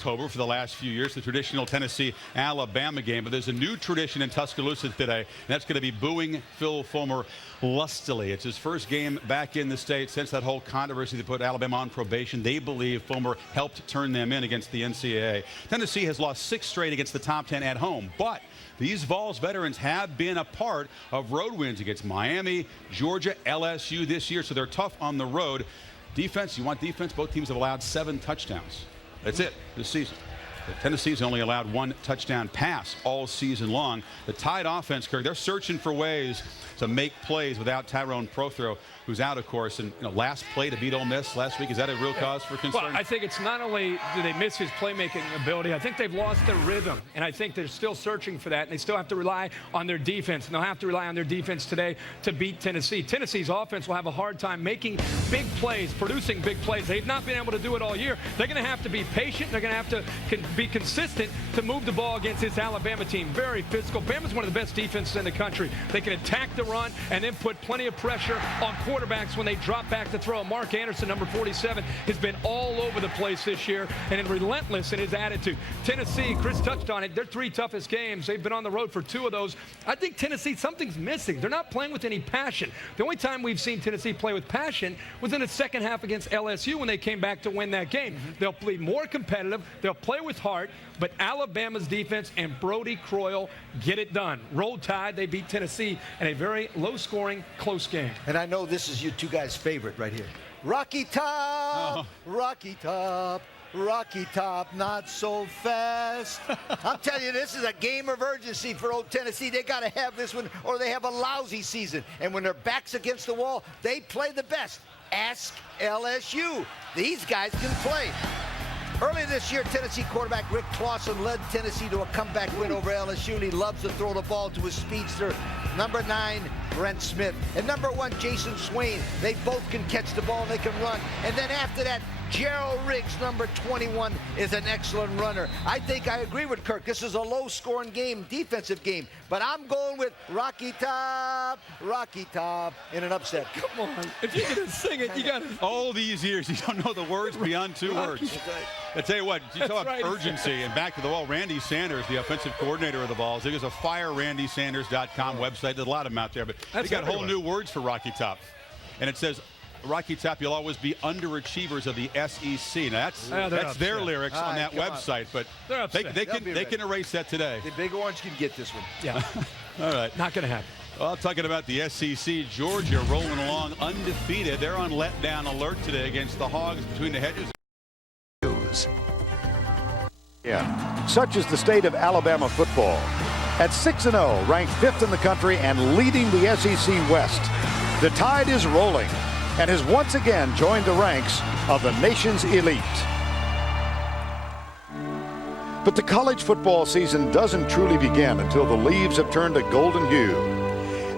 October for the last few years, the traditional Tennessee-Alabama game. But there's a new tradition in Tuscaloosa today, and that's going to be booing Phil Fulmer lustily. It's his first game back in the state since that whole controversy that put Alabama on probation. They believe Fulmer helped turn them in against the NCAA. Tennessee has lost 6 straight against the top 10 at home, but these Vols veterans have been a part of road wins against Miami, Georgia, LSU this year, so they're tough on the road. Defense, you want defense? Both teams have allowed 7 touchdowns. That's it this season. Tennessee's only allowed 1 touchdown pass all season long. The Tide offense, Kirk, they're searching for ways to make plays without Tyrone Prothro, who's out, of course. And last play to beat Ole Miss last week, is that a real cause for concern? Well, I think it's not only do they miss his playmaking ability, I think they've lost their rhythm. And I think they're still searching for that. And they still have to rely on their defense. And they'll have to rely on their defense today to beat Tennessee. Tennessee's offense will have a hard time making big plays, producing big plays. They've not been able to do it all year. They're going to have to be patient. They're going to have to be consistent to move the ball against this Alabama team. Very physical. Bama's one of the best defenses in the country. They can attack the run and then put plenty of pressure on quarterbacks when they drop back to throw. Mark Anderson, number 47, has been all over the place this year and relentless in his attitude. Tennessee, Chris touched on it, their 3 toughest games. They've been on the road for 2 of those. I think Tennessee, something's missing. They're not playing with any passion. The only time we've seen Tennessee play with passion was in the second half against LSU when they came back to win that game. They'll be more competitive. They'll play with heart. But Alabama's defense and Brody Croyle get it done. Roll Tide, they beat Tennessee in a very low-scoring, close game. And I know this is you two guys' favorite right here. Rocky Top, Rocky Top, Rocky Top, not so fast. I'm telling you, this is a game of urgency for old Tennessee. They got to have this one or they have a lousy season. And when their back's against the wall, they play the best. Ask LSU. These guys can play. Earlier this year, Tennessee quarterback Rick Clausen led Tennessee to a comeback win over LSU, and he loves to throw the ball to his speedster, number 9, Brent Smith, and number 1, Jason Swain. They both can catch the ball and they can run. And then after that, Gerald Riggs, number 21, is an excellent runner. I think I agree with Kirk. This is a low-scoring game, defensive game. But I'm going with Rocky Top in an upset. Come on. If you're going to sing it, you got to. All these years, you don't know the words beyond 2 words. I tell you what, you talk about urgency and back to the wall. Randy Sanders, the offensive coordinator of the Vols, there's a FireRandySanders.com website. There's a lot of them out there, but they got whole new words for Rocky Top. And it says, Rocky Top, you'll always be underachievers of the SEC. Now that's their lyrics on that website, but they can erase that today. The Big Orange can get this one. Yeah. All right. Not going to happen. Well, talking about the SEC, Georgia rolling along undefeated. They're on letdown alert today against the Hogs between the hedges. Yeah, such is the state of Alabama football. At 6-0, ranked 5th in the country and leading the SEC West, the Tide is rolling and has once again joined the ranks of the nation's elite. But the college football season doesn't truly begin until the leaves have turned a golden hue.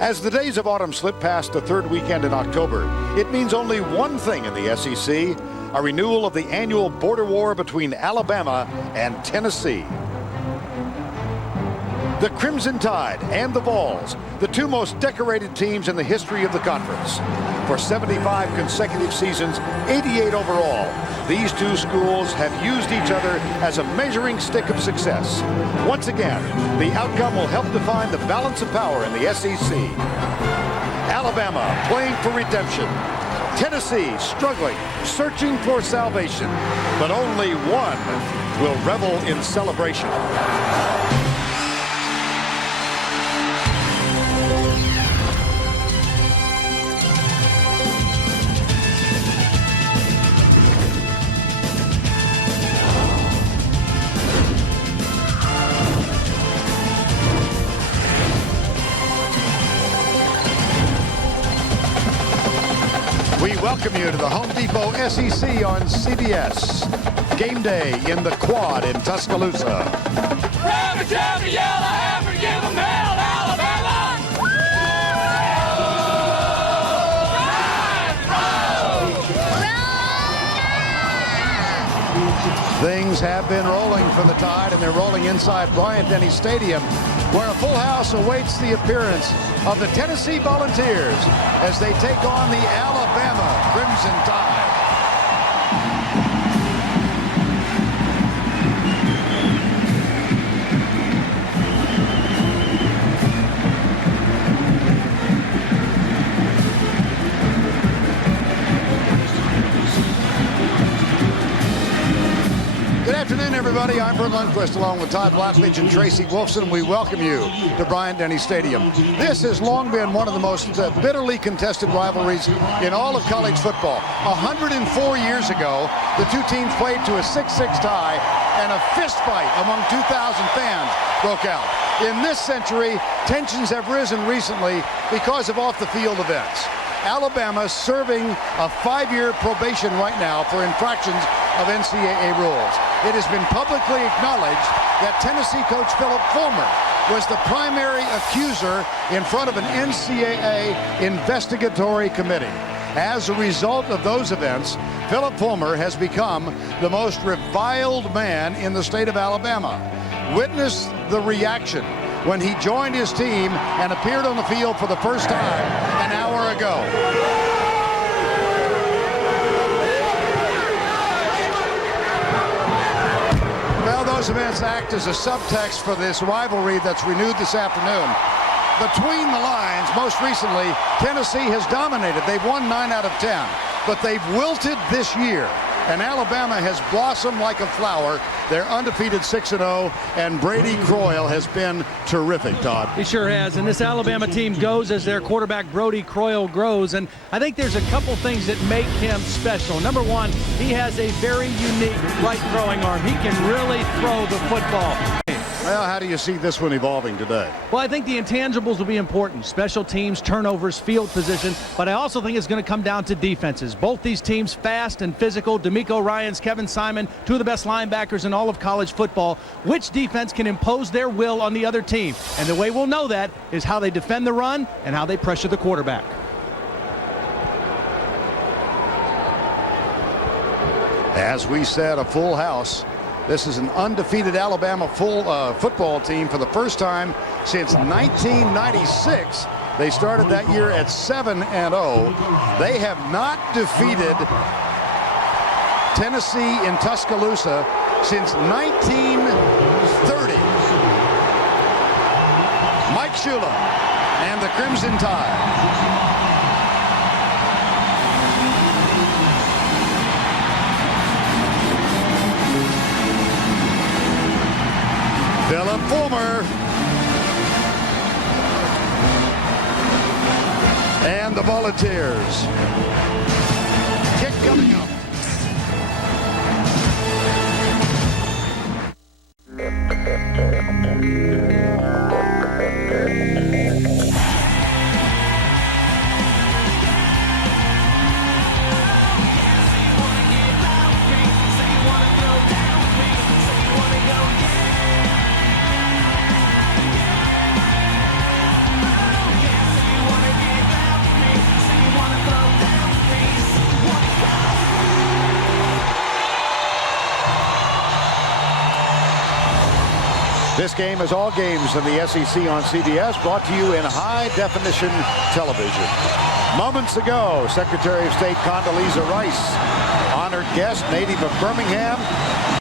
As the days of autumn slip past the 3rd weekend in October, it means only one thing in the SEC, a renewal of the annual border war between Alabama and Tennessee. The Crimson Tide and the Vols, the 2 most decorated teams in the history of the conference. For 75 consecutive seasons, 88 overall, these 2 schools have used each other as a measuring stick of success. Once again, the outcome will help define the balance of power in the SEC. Alabama playing for redemption. Tennessee struggling, searching for salvation. But only one will revel in celebration. We welcome you to the Home Depot SEC on CBS. Game day in the Quad in Tuscaloosa. Rabbit, jabber, yellow, hammer, give 'em hell, Alabama! Things have been rolling for the Tide, and they're rolling inside Bryant-Denny Stadium, where a full house awaits the appearance of the Tennessee Volunteers as they take on the Alabama Crimson Tide. Good afternoon, everybody. I'm Bert Lundquist, along with Todd Blatnich and Tracy Wolfson. We welcome you to Bryant-Denny Stadium. This has long been one of the most bitterly contested rivalries in all of college football. 104 years ago, the two teams played to a 6-6 tie, and a fist fight among 2,000 fans broke out. In this century, tensions have risen recently because of off-the-field events. Alabama serving a 5-year probation right now for infractions of NCAA rules. It has been publicly acknowledged that Tennessee coach Phillip Fulmer was the primary accuser in front of an NCAA investigatory committee. As a result of those events, Phillip Fulmer has become the most reviled man in the state of Alabama. Witness the reaction when he joined his team and appeared on the field for the first time an hour ago. Well, those events act as a subtext for this rivalry that's renewed this afternoon. Between the lines, most recently, Tennessee has dominated. They've won 9 out of 10, but they've wilted this year. And Alabama has blossomed like a flower. They're undefeated 6-0, and Brady Croyle has been terrific, Todd. He sure has, and this Alabama team goes as their quarterback Brody Croyle grows, and I think there's a couple things that make him special. Number one, he has a very unique right throwing arm. He can really throw the football. Well, how do you see this one evolving today? Well, I think the intangibles will be important. Special teams, turnovers, field position. But I also think it's going to come down to defenses. Both these teams fast and physical. D'Amico Ryans, Kevin Simon, two of the best linebackers in all of college football. Which defense can impose their will on the other team? And the way we'll know that is how they defend the run and how they pressure the quarterback. As we said, a full house. This is an undefeated Alabama football team for the first time since 1996. They started that year at 7-0. They have not defeated Tennessee in Tuscaloosa since 1930. Mike Shula and the Crimson Tide. Phillip Fulmer and the Volunteers. Kick coming up. This game is all games in the SEC on CBS, brought to you in high-definition television. Moments ago, Secretary of State Condoleezza Rice, honored guest, native of Birmingham.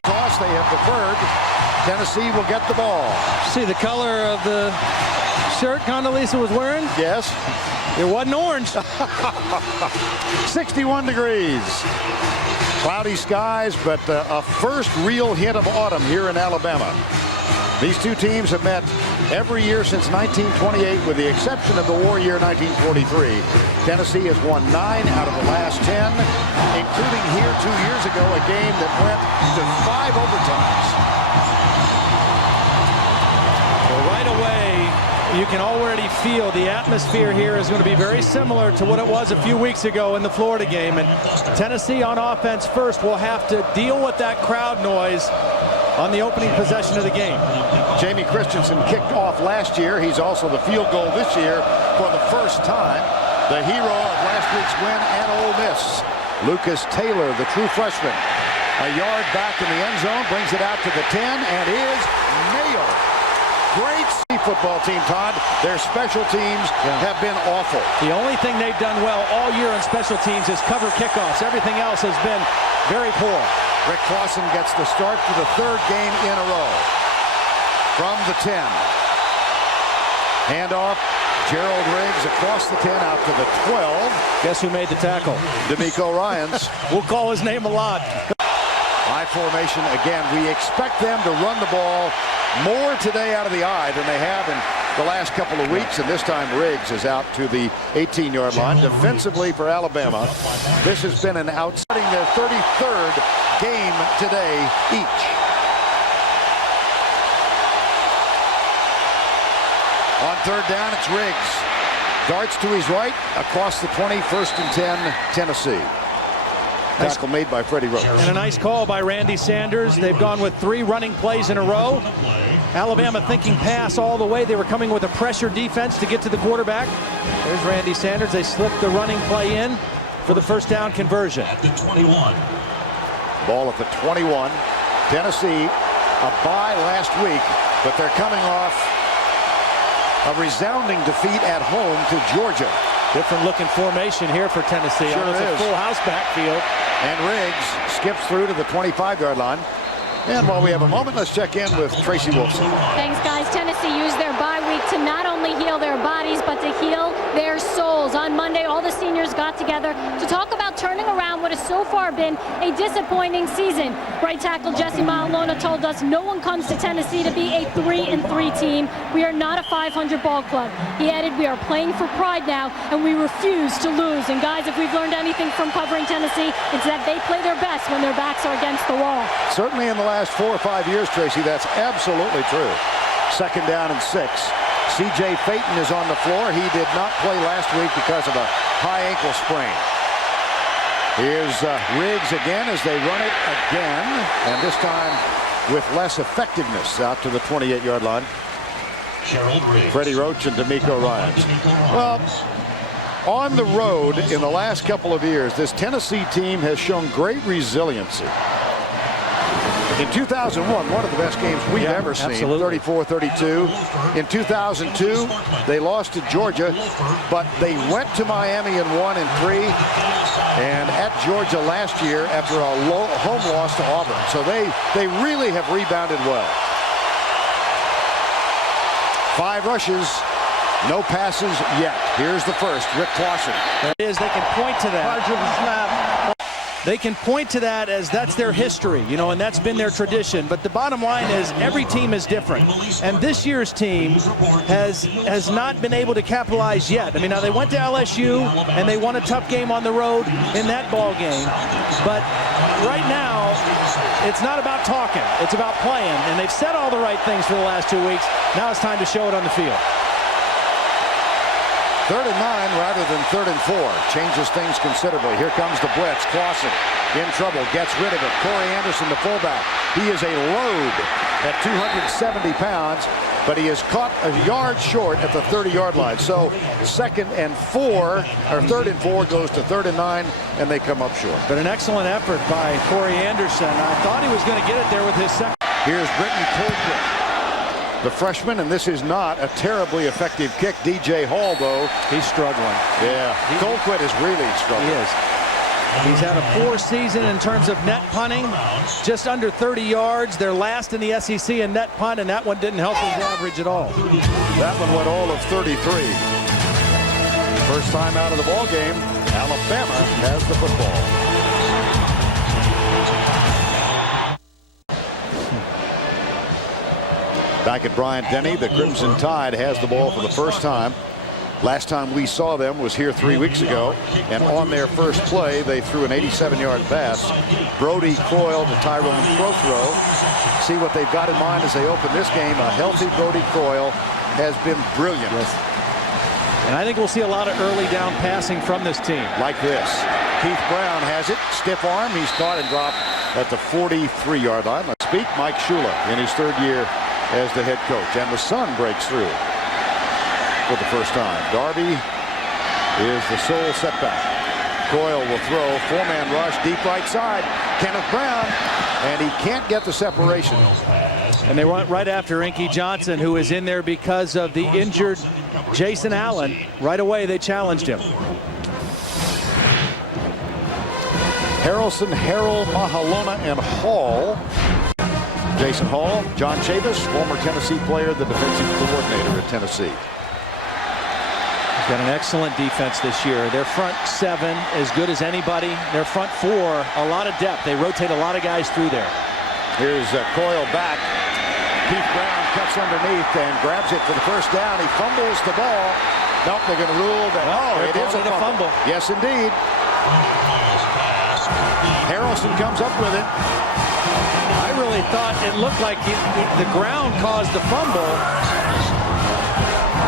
Toss, they have deferred. Tennessee will get the ball. See the color of the shirt Condoleezza was wearing? Yes. It wasn't orange. 61 degrees. Cloudy skies, but a first real hint of autumn here in Alabama. These two teams have met every year since 1928, with the exception of the war year 1943. Tennessee has won 9 out of the last 10, including here 2 years ago, a game that went to 5 overtimes. Well, right away, you can already feel the atmosphere here is going to be very similar to what it was a few weeks ago in the Florida game. And Tennessee on offense first will have to deal with that crowd noise on the opening possession of the game. Jamie Christensen kicked off last year. He's also the field goal this year for the first time. The hero of last week's win at Ole Miss. Lucas Taylor, the true freshman. A yard back in the end zone, brings it out to the 10, and is nailed. Great football team, Todd. Their special teams have been awful. The only thing they've done well all year on special teams is cover kickoffs. Everything else has been very poor. Rick Clausen gets the start for the 3rd game in a row. From the 10. Handoff. Gerald Riggs across the 10 out to the 12. Guess who made the tackle? D'Amico Ryans. We'll call his name a lot. I formation again. We expect them to run the ball more today out of the I than they have in the last couple of weeks, and this time Riggs is out to the 18-yard line. Defensively for Alabama, this has been an outstanding, their 33rd game today each. On third down, it's Riggs. Darts to his right, across the 20, 1st and 10, Tennessee. Tackle made by Freddie Roach. And a nice call by Randy Sanders. They've gone with 3 running plays in a row. Alabama thinking pass all the way. They were coming with a pressure defense to get to the quarterback. There's Randy Sanders. They slipped the running play in for the first down conversion. At the 21. Ball at the 21. Tennessee, a bye last week, but they're coming off a resounding defeat at home to Georgia. Different looking formation here for Tennessee. Sure Almost a full house backfield. And Riggs skips through to the 25-yard line. And while we have a moment, let's check in with Tracy Wolfson. Thanks, guys. Tennessee used their bye week to not only heal their bodies, but to heal their souls. On Monday, all the seniors got together to talk about turning around what has so far been a disappointing season. Right tackle Jesse Malona told us no one comes to Tennessee to be a 3-3 team. We are not a 500 ball club. He added, we are playing for pride now, and we refuse to lose. And guys, if we've learned anything from covering Tennessee, it's that they play their best when their backs are against the wall. Certainly in the last 4 or 5 years, Tracy, that's absolutely true. 2nd down and 6. C.J. Phaeton is on the floor. He did not play last week because of a high ankle sprain. Here's Riggs again as they run it again, and this time with less effectiveness out to the 28-yard line. Freddie Roach and D'Amico Ryans. Well, on the road in the last couple of years, this Tennessee team has shown great resiliency. In 2001, one of the best games we've ever seen, 34-32. In 2002, they lost to Georgia, but they went to Miami and won in 3, and at Georgia last year after a home loss to Auburn. So they really have rebounded well. 5 rushes, no passes yet. Here's the first, Rick Clausen. That is, they can point to that. They can point to that as that's their history, you know, and that's been their tradition. But the bottom line is every team is different. And this year's team has not been able to capitalize yet. I mean, now they went to LSU and they won a tough game on the road in that ball game. But right now, it's not about talking. It's about playing. And they've said all the right things for the last 2 weeks. Now it's time to show it on the field. 3rd and 9 rather than 3rd and 4. Changes things considerably. Here comes the blitz. Clausen in trouble. Gets rid of it. Corey Anderson, the fullback. He is a load at 270 pounds, but he is caught a yard short at the 30-yard line. So 2nd and 4, or 3rd and 4 goes to 3rd and 9, and they come up short. But an excellent effort by Corey Anderson. I thought he was going to get it there with his second. Here's Britton Colquitt, the freshman, and this is not a terribly effective kick. DJ Hall, though, he's struggling. Yeah, Colquitt is really struggling. He is. He's had a poor season in terms of net punting, just under 30 yards. They're last in the SEC in net punt, and that one didn't help his average at all. That one went all of 33. First time out of the ball game, Alabama has the football. Back at Bryant-Denny, the Crimson Tide has the ball for the first time. Last time we saw them was here 3 weeks ago, and on their first play, they threw an 87-yard pass. Brody Croyle to Tyrone Prothro. See what they've got in mind as they open this game. A healthy Brody Croyle has been brilliant. Yes. And I think we'll see a lot of early down passing from this team. Like this. Keith Brown has it. Stiff arm. He's caught and dropped at the 43-yard line. Let's speak Mike Shula in his 3rd year as the head coach. And the sun breaks through for the first time. Darby is the sole setback. Croyle will throw. 4-man rush. Deep right side. Kenneth Brown. And he can't get the separation. And they went right after Inky Johnson, who is in there because of the injured Jason Allen. Right away, they challenged him. Harrelson, Harrell, Mahalona, and Hall. Jason Hall, John Chavis, former Tennessee player, the defensive coordinator at Tennessee. He's got an excellent defense this year. Their front seven as good as anybody. Their front four, a lot of depth. They rotate a lot of guys through there. Here's Coyle back. Keith Brown cuts underneath and grabs it for the first down. He fumbles the ball. Nope, they're going to rule that. Oh, it is a fumble. Yes, indeed. Harrelson comes up with it. I really thought it looked like the ground caused the fumble.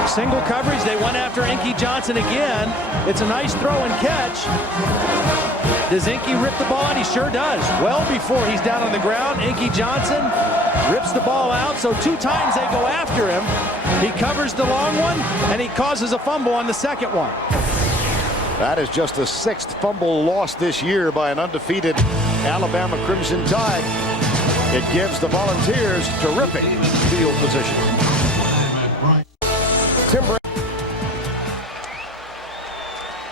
Single coverage. They went after Inky Johnson again. It's a nice throw and catch. Does Inky rip the ball out? He sure does. Well before he's down on the ground, Inky Johnson rips the ball out. So 2 times they go after him. He covers the long one, and he causes a fumble on the second one. That is just the 6th fumble lost this year by an undefeated Alabama Crimson Tide. It gives the Volunteers terrific field position. Tim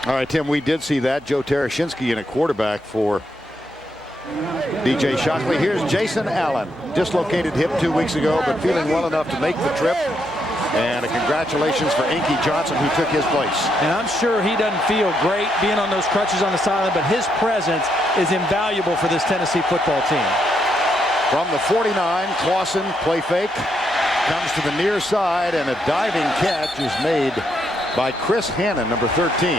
All right, Tim, we did see that. Joe Tereshinski in a quarterback for DJ Shockley. Here's Jason Allen. Dislocated hip 2 weeks ago, but feeling well enough to make the trip. And a congratulations for Inky Johnson, who took his place. And I'm sure he doesn't feel great being on those crutches on the sideline, but his presence is invaluable for this Tennessee football team. From the 49, Clausen, play fake, comes to the near side, and a diving catch is made by Chris Hannon, number 13.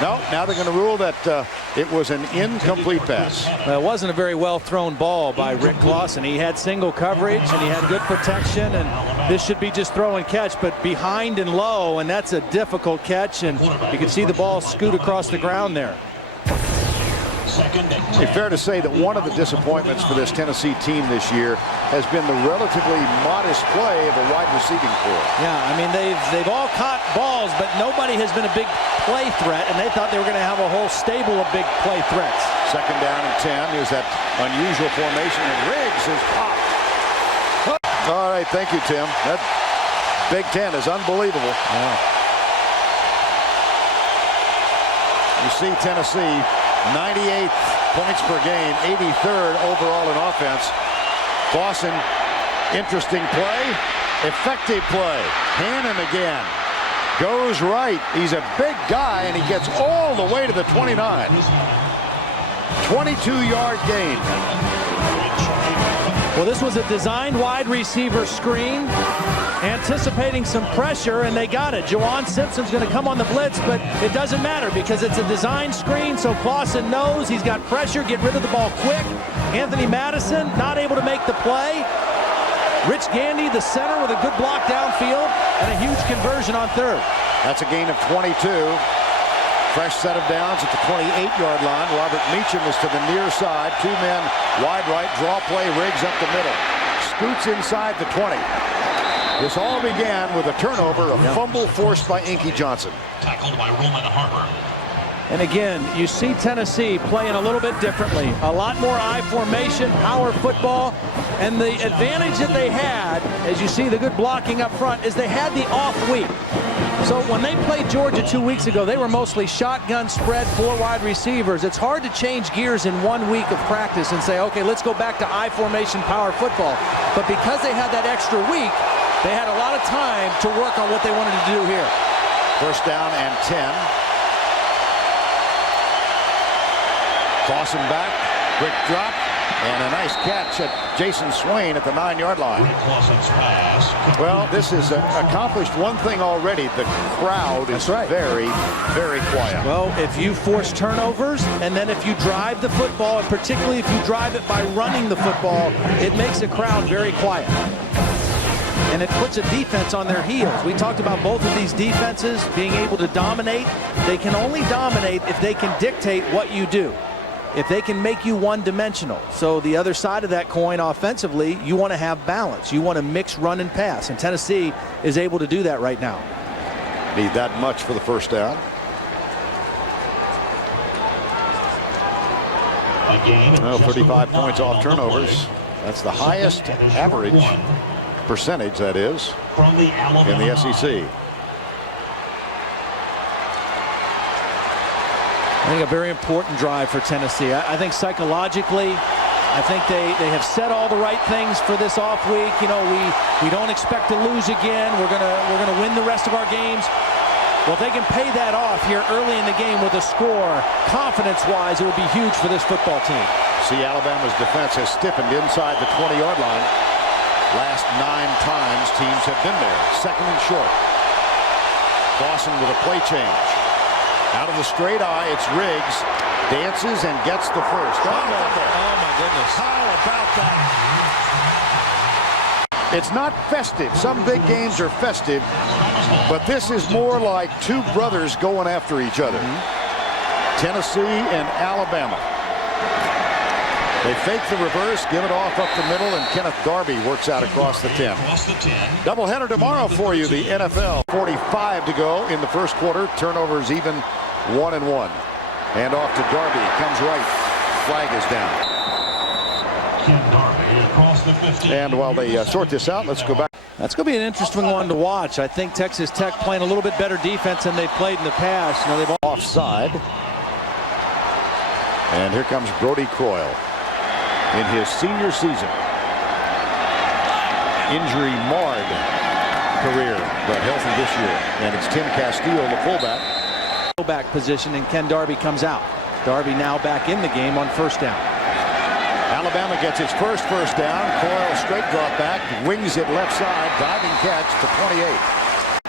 No, now they're going to rule that it was an incomplete pass. Well, it wasn't a very well thrown ball by Rick Clausen. He had single coverage and he had good protection, and this should be just throw and catch, but behind and low, and that's a difficult catch, and you can see the ball scoot across the ground there. It's fair to say that one of the disappointments for this Tennessee team this year has been the relatively modest play of a wide receiving corps. Yeah, I mean, they've all caught balls, but nobody has been a big play threat, and they thought they were going to have a whole stable of big play threats. 2nd down and 10. Here's that unusual formation, and Riggs is popped. All right, thank you, Tim. That Big Ten is unbelievable. Yeah. You see Tennessee 98th points per game, 83rd overall in offense. Clausen, interesting play, effective play. Hannon again goes right. He's a big guy, and he gets all the way to the 29. 22-yard gain. Well, this was a designed wide receiver screen, anticipating some pressure, and they got it. Juwan Simpson's going to come on the blitz, but it doesn't matter because it's a design screen, so Clausen knows he's got pressure, get rid of the ball quick. Anthony Madison not able to make the play. Rich Gandy, the center, with a good block downfield and a huge conversion on 3rd. That's a gain of 22. Fresh set of downs at the 28-yard line. Robert Meacham is to the near side. 2 men wide right. Draw play. Riggs up the middle. Scoots inside the 20. This all began with a turnover, a fumble forced by Inky Johnson. Tackled by Roman Harper. And again, you see Tennessee playing a little bit differently. A lot more I formation, power football. And the advantage that they had, as you see the good blocking up front, is they had the off week. So when they played Georgia 2 weeks ago, they were mostly shotgun spread, 4 wide receivers. It's hard to change gears in 1 week of practice and say, okay, let's go back to I formation power football. But because they had that extra week, they had a lot of time to work on what they wanted to do here. 1st down and 10. Clausen back, quick drop, and a nice catch at Jason Swain at the 9-yard line. Well, this has accomplished one thing already. The crowd is very, very quiet. Well, if you force turnovers, and then if you drive the football, and particularly if you drive it by running the football, it makes the crowd very quiet. And it puts a defense on their heels. We talked about both of these defenses being able to dominate. They can only dominate if they can dictate what you do, if they can make you one-dimensional. So the other side of that coin offensively, you want to have balance. You want to mix run and pass, and Tennessee is able to do that right now. Need that much for the 1st down. Well, 35 points off turnovers. That's the highest average percentage, that is, in the SEC. I think a very important drive for Tennessee. I think psychologically, I think they have said all the right things for this off week. You know, we don't expect to lose again. We're gonna win the rest of our games. Well, if they can pay that off here early in the game with a score, confidence-wise, it would be huge for this football team. See, Alabama's defense has stiffened inside the 20-yard line. Last 9 times teams have been there. Second and short. Clausen with a play change. Out of the straight eye, it's Riggs. Dances and gets the first. Oh, my goodness. How about that? It's not festive. Some big games are festive, but this is more like two brothers going after each other. Tennessee and Alabama. They fake the reverse, give it off up the middle, and Kenneth Darby works out across the 10. Doubleheader tomorrow for you, the NFL. 45 to go in the first quarter. Turnovers even 1-1. And off to Darby. Comes right. Flag is down. And while they sort this out, let's go back. That's going to be an interesting one to watch. I think Texas Tech playing a little bit better defense than they've played in the past. You know, they've offside. And here comes Brody Croyle in his senior season. Injury marred career, but healthy this year. And it's Tim Castillo, the fullback position, and Ken Darby comes out. Darby now back in the game on first down. Alabama gets its first down. Croyle straight drop back, wings it left side, diving catch to 28.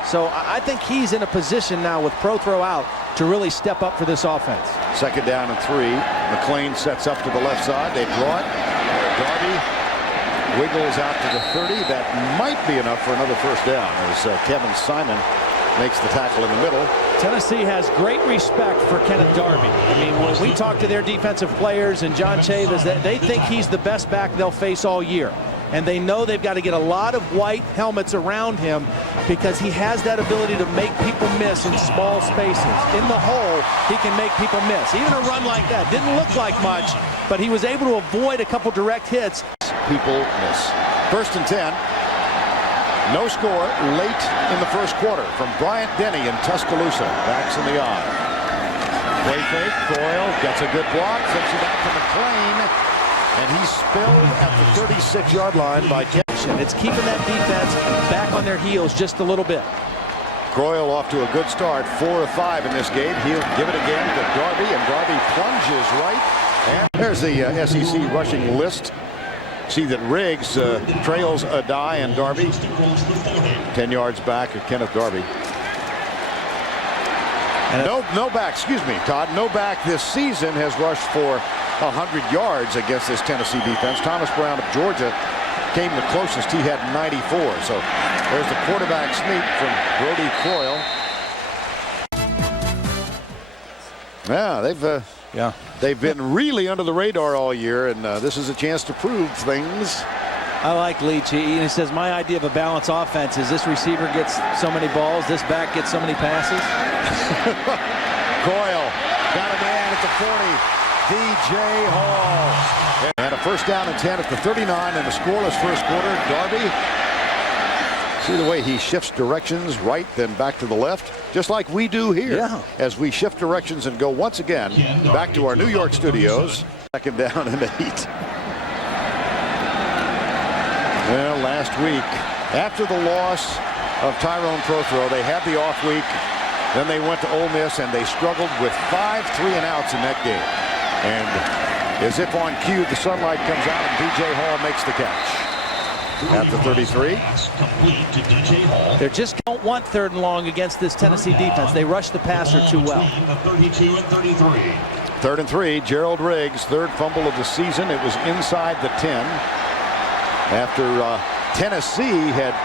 So I think he's in a position now with Prothro out to really step up for this offense. Second down and 3. McClain sets up to the left side. They draw it. Darby wiggles out to the 30. That might be enough for another first down as Kevin Simon makes the tackle in the middle. Tennessee has great respect for Kenneth Darby. I mean, when we talk to their defensive players and John Chavis, they think he's the best back they'll face all year. And they know they've got to get a lot of white helmets around him because he has that ability to make people miss in small spaces. In the hole, he can make people miss. Even a run like that didn't look like much, but he was able to avoid a couple direct hits. People miss. First and 10. No score late in the first quarter from Bryant Denny in Tuscaloosa. Backs in the eye. Play fake. Croyle gets a good block. Flips it out to McClain. And he's spilled at the 36-yard line by Kevin. It's keeping that defense back on their heels just a little bit. Croyle off to a good start. 4 of 5 in this game. He'll give it again to Darby. And Darby plunges right. And there's the SEC rushing list. See that Riggs trails Adai and Darby. 10 yards back of Kenneth Darby. No back, excuse me, Todd. No back this season has rushed for 100 yards against this Tennessee defense. Thomas Brown of Georgia came the closest. He had 94. So there's the quarterback sneak from Brody Croyle. Yeah, they've been really under the radar all year, and this is a chance to prove things. I like Leach. He says, my idea of a balanced offense is this receiver gets so many balls, this back gets so many passes. Croyle got a man at the 40. DJ Hall. And a first down and 10 at the 39 in a scoreless first quarter. Darby. See the way he shifts directions, right, then back to the left, just like we do here. Yeah. As we shift directions and go once again back to our New York studios. Second down and 8. Well, last week, after the loss of Tyrone Prothro, they had the off week. Then they went to Ole Miss, and they struggled with 5 3-and-outs in that game. And as if on cue, the sunlight comes out, and DJ Hall makes the catch. At the 33. They just don't want 3rd and long against this Tennessee defense. They rush the passer too well. 3rd and 3. Gerald Riggs, 3rd fumble of the season. It was inside the 10 after Tennessee had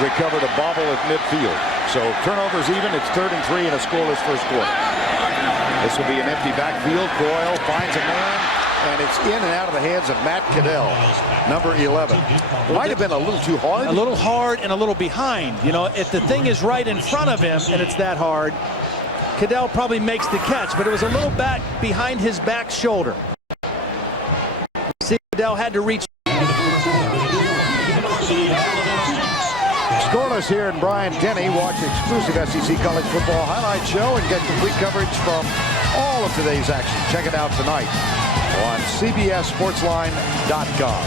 recovered a bobble at midfield. So turnovers even. It's 3rd and 3 in a scoreless first quarter. This will be an empty backfield. Croyle finds a man, and it's in and out of the hands of Matt Caddell, number 11. Might have been a little too hard. A little hard and a little behind. You know, if the thing is right in front of him and it's that hard, Caddell probably makes the catch, but it was a little back behind his back shoulder. See, Caddell had to reach. Scoreless here in Bryant-Denny. Watch exclusive SEC College Football Highlight Show and get complete coverage from all of today's action. Check it out tonight on CBSSportsline.com.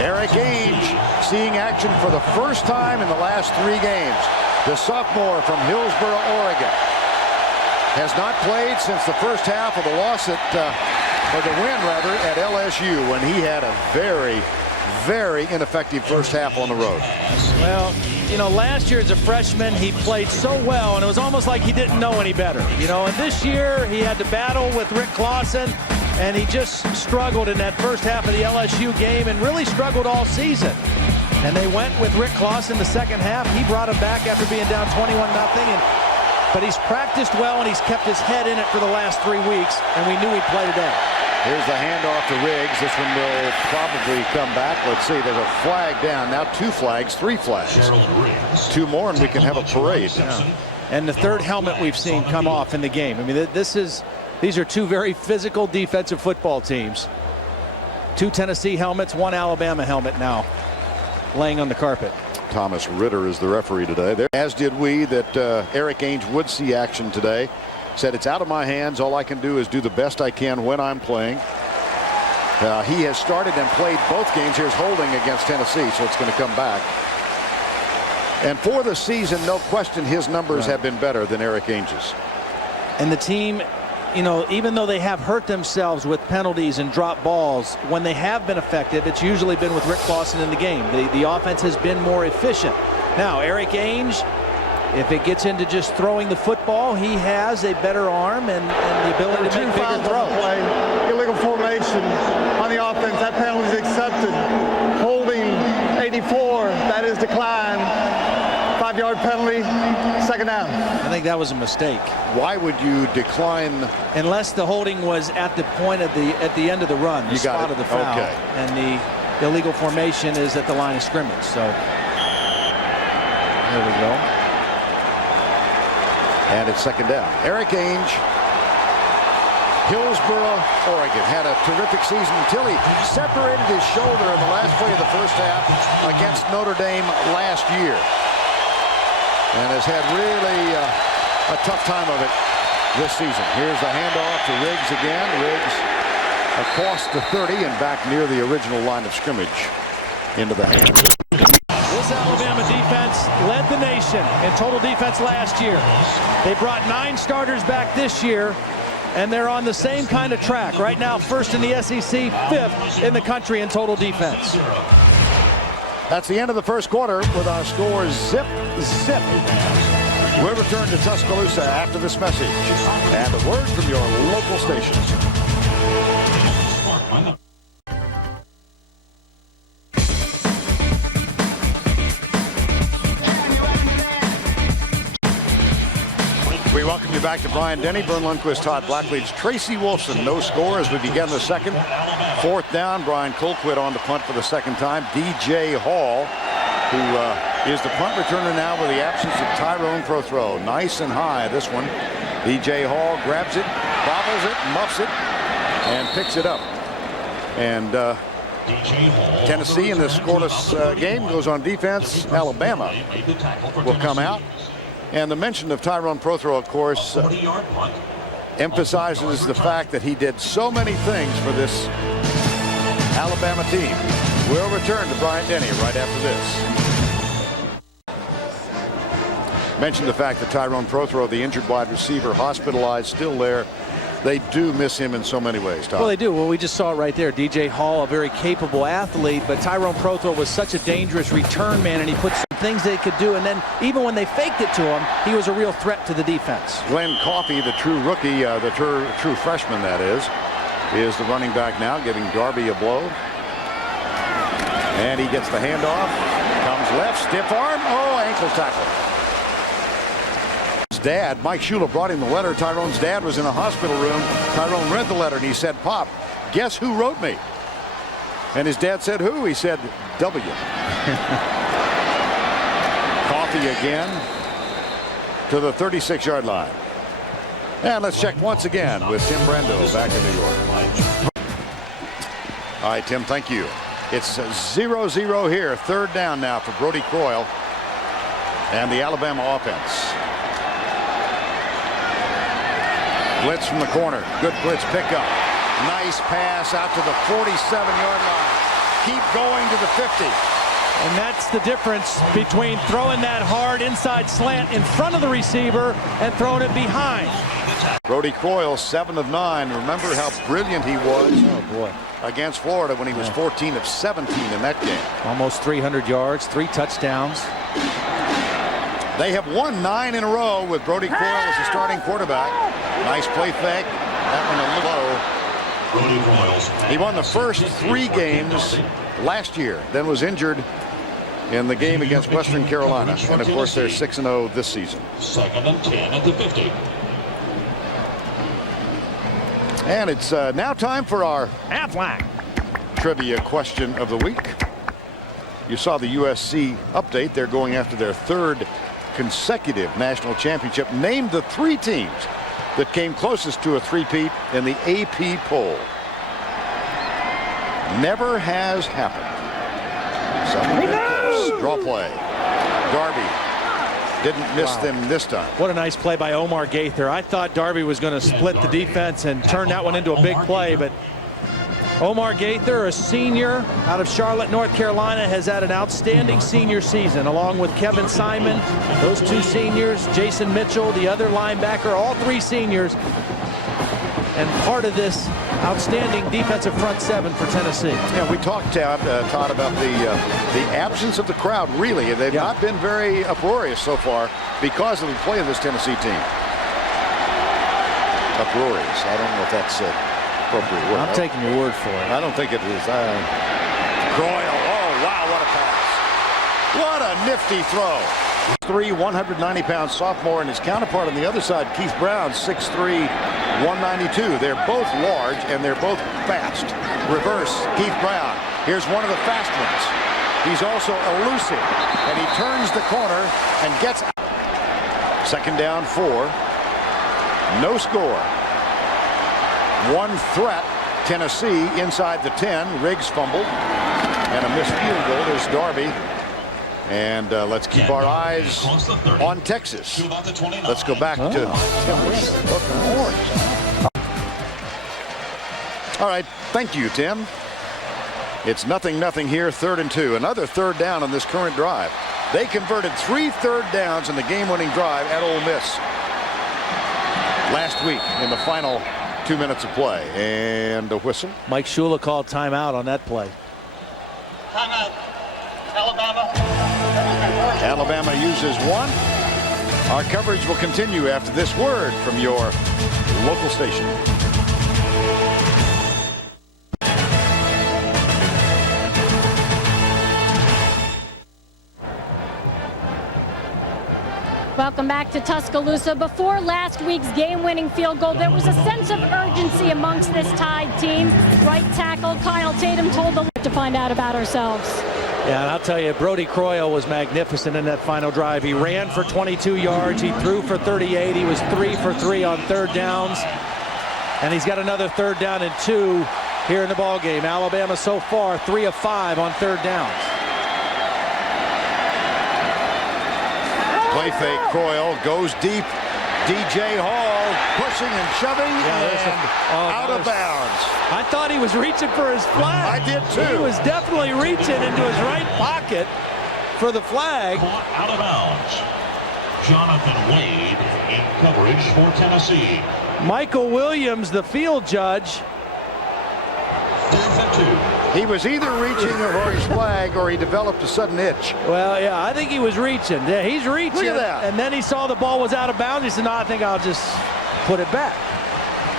Eric Ainge seeing action for the first time in the last 3 games. The sophomore from Hillsboro, Oregon, has not played since the first half of the loss at, or the win rather, at LSU, when he had a very, very ineffective first half on the road. Well, you know, last year as a freshman, he played so well, and it was almost like he didn't know any better. You know, and this year he had to battle with Rick Clausen, and he just struggled in that first half of the LSU game and really struggled all season. And they went with Rick Clausen the second half. He brought him back after being down 21-0. But he's practiced well, and he's kept his head in it for the last 3 weeks, and we knew he'd play today. Here's the handoff to Riggs. This one will probably come back. Let's see. There's a flag down. Now 2 flags, 3 flags. 2 more, and we can have a parade. Yeah. And the third helmet we've seen come off in the game. I mean, these are 2 very physical defensive football teams. 2 Tennessee helmets, 1 Alabama helmet now laying on the carpet. Thomas Ritter is the referee today. As did we, that Eric Ainge would see action today. Said, it's out of my hands. All I can do is do the best I can when I'm playing. He has started and played both games. Here's holding against Tennessee, so it's going to come back. And for the season, no question, his numbers have been better than Eric Ainge's. And the team, you know, even though they have hurt themselves with penalties and drop balls, when they have been effective, it's usually been with Rick Clausen in the game. The offense has been more efficient. Now, Eric Ainge, if it gets into just throwing the football, he has a better arm and the ability to make bigger throws. Play. Illegal formation on the offense. That penalty is accepted. Holding 84. That is declined. 5-yard penalty. Second down. I think that was a mistake. Why would you decline? Unless the holding was at the point of at the end of the run, the spot of the foul, okay. And the illegal formation is at the line of scrimmage. So there we go. And it's second down. Eric Ainge, Hillsboro, Oregon, had a terrific season until he separated his shoulder in the last play of the first half against Notre Dame last year. And has had really a tough time of it this season. Here's the handoff to Riggs again. Riggs across the 30 and back near the original line of scrimmage into the hands. This Alabama defense led the nation in total defense last year. They brought 9 starters back this year, and they're on the same kind of track. Right now, first in the SEC, 5th in the country in total defense. That's the end of the first quarter with our scores zip. We'll return to Tuscaloosa after this message and a word from your local stations. We welcome you back to Brian Denny, Vern Lundquist, Todd Blackledge, Tracy Wolfson. No score as we begin the second. 4th down. Brian Colquitt on the punt for the second time. DJ Hall, who is the punt returner now with the absence of Tyrone Prothro. Nice and high, this one. DJ Hall grabs it, bobbles it, muffs it, and picks it up. And Tennessee in this scoreless game goes on defense. Alabama will come out. And the mention of Tyrone Prothro, of course, emphasizes the fact that he did so many things for this Alabama team. We'll return to Brian Denny right after this. Mentioned the fact that Tyrone Prothro, the injured wide receiver, hospitalized, still there. They do miss him in so many ways, Tom. Well, they do. Well, we just saw it right there. DJ Hall, a very capable athlete, but Tyrone Prothro was such a dangerous return man, and he put some things they could do. And then even when they faked it to him, he was a real threat to the defense. Glenn Coffey, the true rookie, the true freshman, that is the running back now, giving Darby a blow. And he gets the handoff. Comes left, stiff arm. Oh, ankle tackle. His dad, Mike Shula, brought him the letter. Tyrone's dad was in a hospital room. Tyrone read the letter and he said, "Pop, guess who wrote me?" And his dad said, "Who?" He said, "W." Coffey again to the 36-yard line. And let's check once again with Tim Brando back in New York. All right, Tim, thank you. It's 0-0 here. 3rd down now for Brody Croyle and the Alabama offense. Blitz from the corner. Good blitz pickup. Nice pass out to the 47-yard line. Keep going to the 50. And that's the difference between throwing that hard inside slant in front of the receiver and throwing it behind. Brodie Croyle, 7 of 9. Remember how brilliant he was against Florida when he was 14 of 17 in that game. Almost 300 yards, 3 touchdowns. They have won 9 in a row with Brodie Croyle as the starting quarterback. Nice play fake. That one a little low. He won the first 3 games last year, then was injured in the game against Western Carolina. And of course they're 6-0 this season. 2nd and 10 at the 50. And it's now time for our Aflac trivia question of the week. You saw the USC update. They're going after their 3rd consecutive national championship. Name the 3 teams that came closest to a three-peat in the AP poll. Never has happened. Someone close. Draw play. Darby didn't miss them this time. What a nice play by Omar Gaither. I thought Darby was going to split the defense and turn that one into a big play, but Omar Gaither, a senior out of Charlotte, North Carolina, has had an outstanding senior season, along with Kevin Simon, those 2 seniors, Jason Mitchell, the other linebacker, all 3 seniors, and part of this outstanding defensive front 7 for Tennessee. Yeah, we talked, Todd, about the absence of the crowd. Really, they've not been very uproarious so far because of the play of this Tennessee team. Uproarious. I don't know if that's appropriate word. I'm taking your word for it. I don't think it is. Croyle. Oh, wow, what a pass. What a nifty throw. 6'3", 190-pound sophomore, and his counterpart on the other side, Keith Brown, 6'3", 192. They're both large, and they're both fast. Reverse, Keith Brown. Here's one of the fast ones. He's also elusive, and he turns the corner and gets out. 2nd down, 4. No score. 1 threat, Tennessee inside the 10. Riggs fumbled, and a missed field goal. There's Darby. And let's keep our eyes on Texas. Let's go back to Tim. All right, thank you, Tim. It's 0-0 here, 3rd and 2. Another 3rd down on this current drive. They converted 3 3rd downs in the game-winning drive at Ole Miss last week in the final 2 minutes of play. And a whistle. Mike Shula called timeout on that play. Timeout. Alabama. Alabama uses 1. Our coverage will continue after this word from your local station. Welcome back to Tuscaloosa. Before last week's game-winning field goal, there was a sense of urgency amongst this Tide team. Right tackle Kyle Tatum told the to find out about ourselves. Yeah, and I'll tell you, Brodie Croyle was magnificent in that final drive. He ran for 22 yards. He threw for 38. He was 3 for 3 on 3rd downs. And he's got another 3rd down and 2 here in the ball game. Alabama so far 3 of 5 on 3rd downs. Play fake. Croyle goes deep. DJ Hall pushing and shoving and out of bounds. I thought he was reaching for his flag. I did too. He was definitely reaching into his right pocket for the flag. Out of bounds. Jonathan Wade in coverage for Tennessee. Michael Williams, the field judge. 4th and 2. He was either reaching for his flag or he developed a sudden itch. Well, yeah, I think he was reaching. Yeah, he's reaching. Look at that. And then he saw the ball was out of bounds. He said, no, I think I'll just put it back.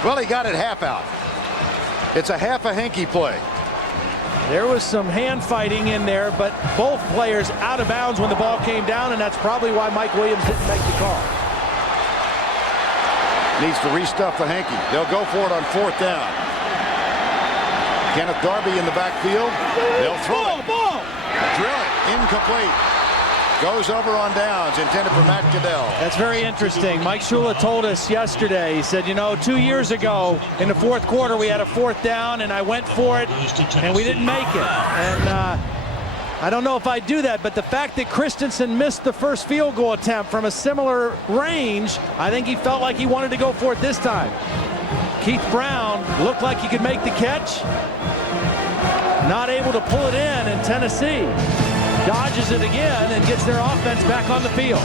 Well, he got it half out. It's a half a hanky play. There was some hand fighting in there, but both players out of bounds when the ball came down, and that's probably why Mike Williams didn't make the call. Needs to restuff the hanky. They'll go for it on 4th down. Kenneth Darby in the backfield. They'll throw it. Ball. Drill it. Incomplete. Goes over on downs, intended for Matt Goodell. That's very interesting. Mike Shula told us yesterday, he said, you know, 2 years ago in the 4th quarter, we had a 4th down, and I went for it, and we didn't make it. And I don't know if I'd do that, but the fact that Christensen missed the first field goal attempt from a similar range, I think he felt like he wanted to go for it this time. Keith Brown looked like he could make the catch. Not able to pull it in Tennessee. dodges it again and gets their offense back on the field.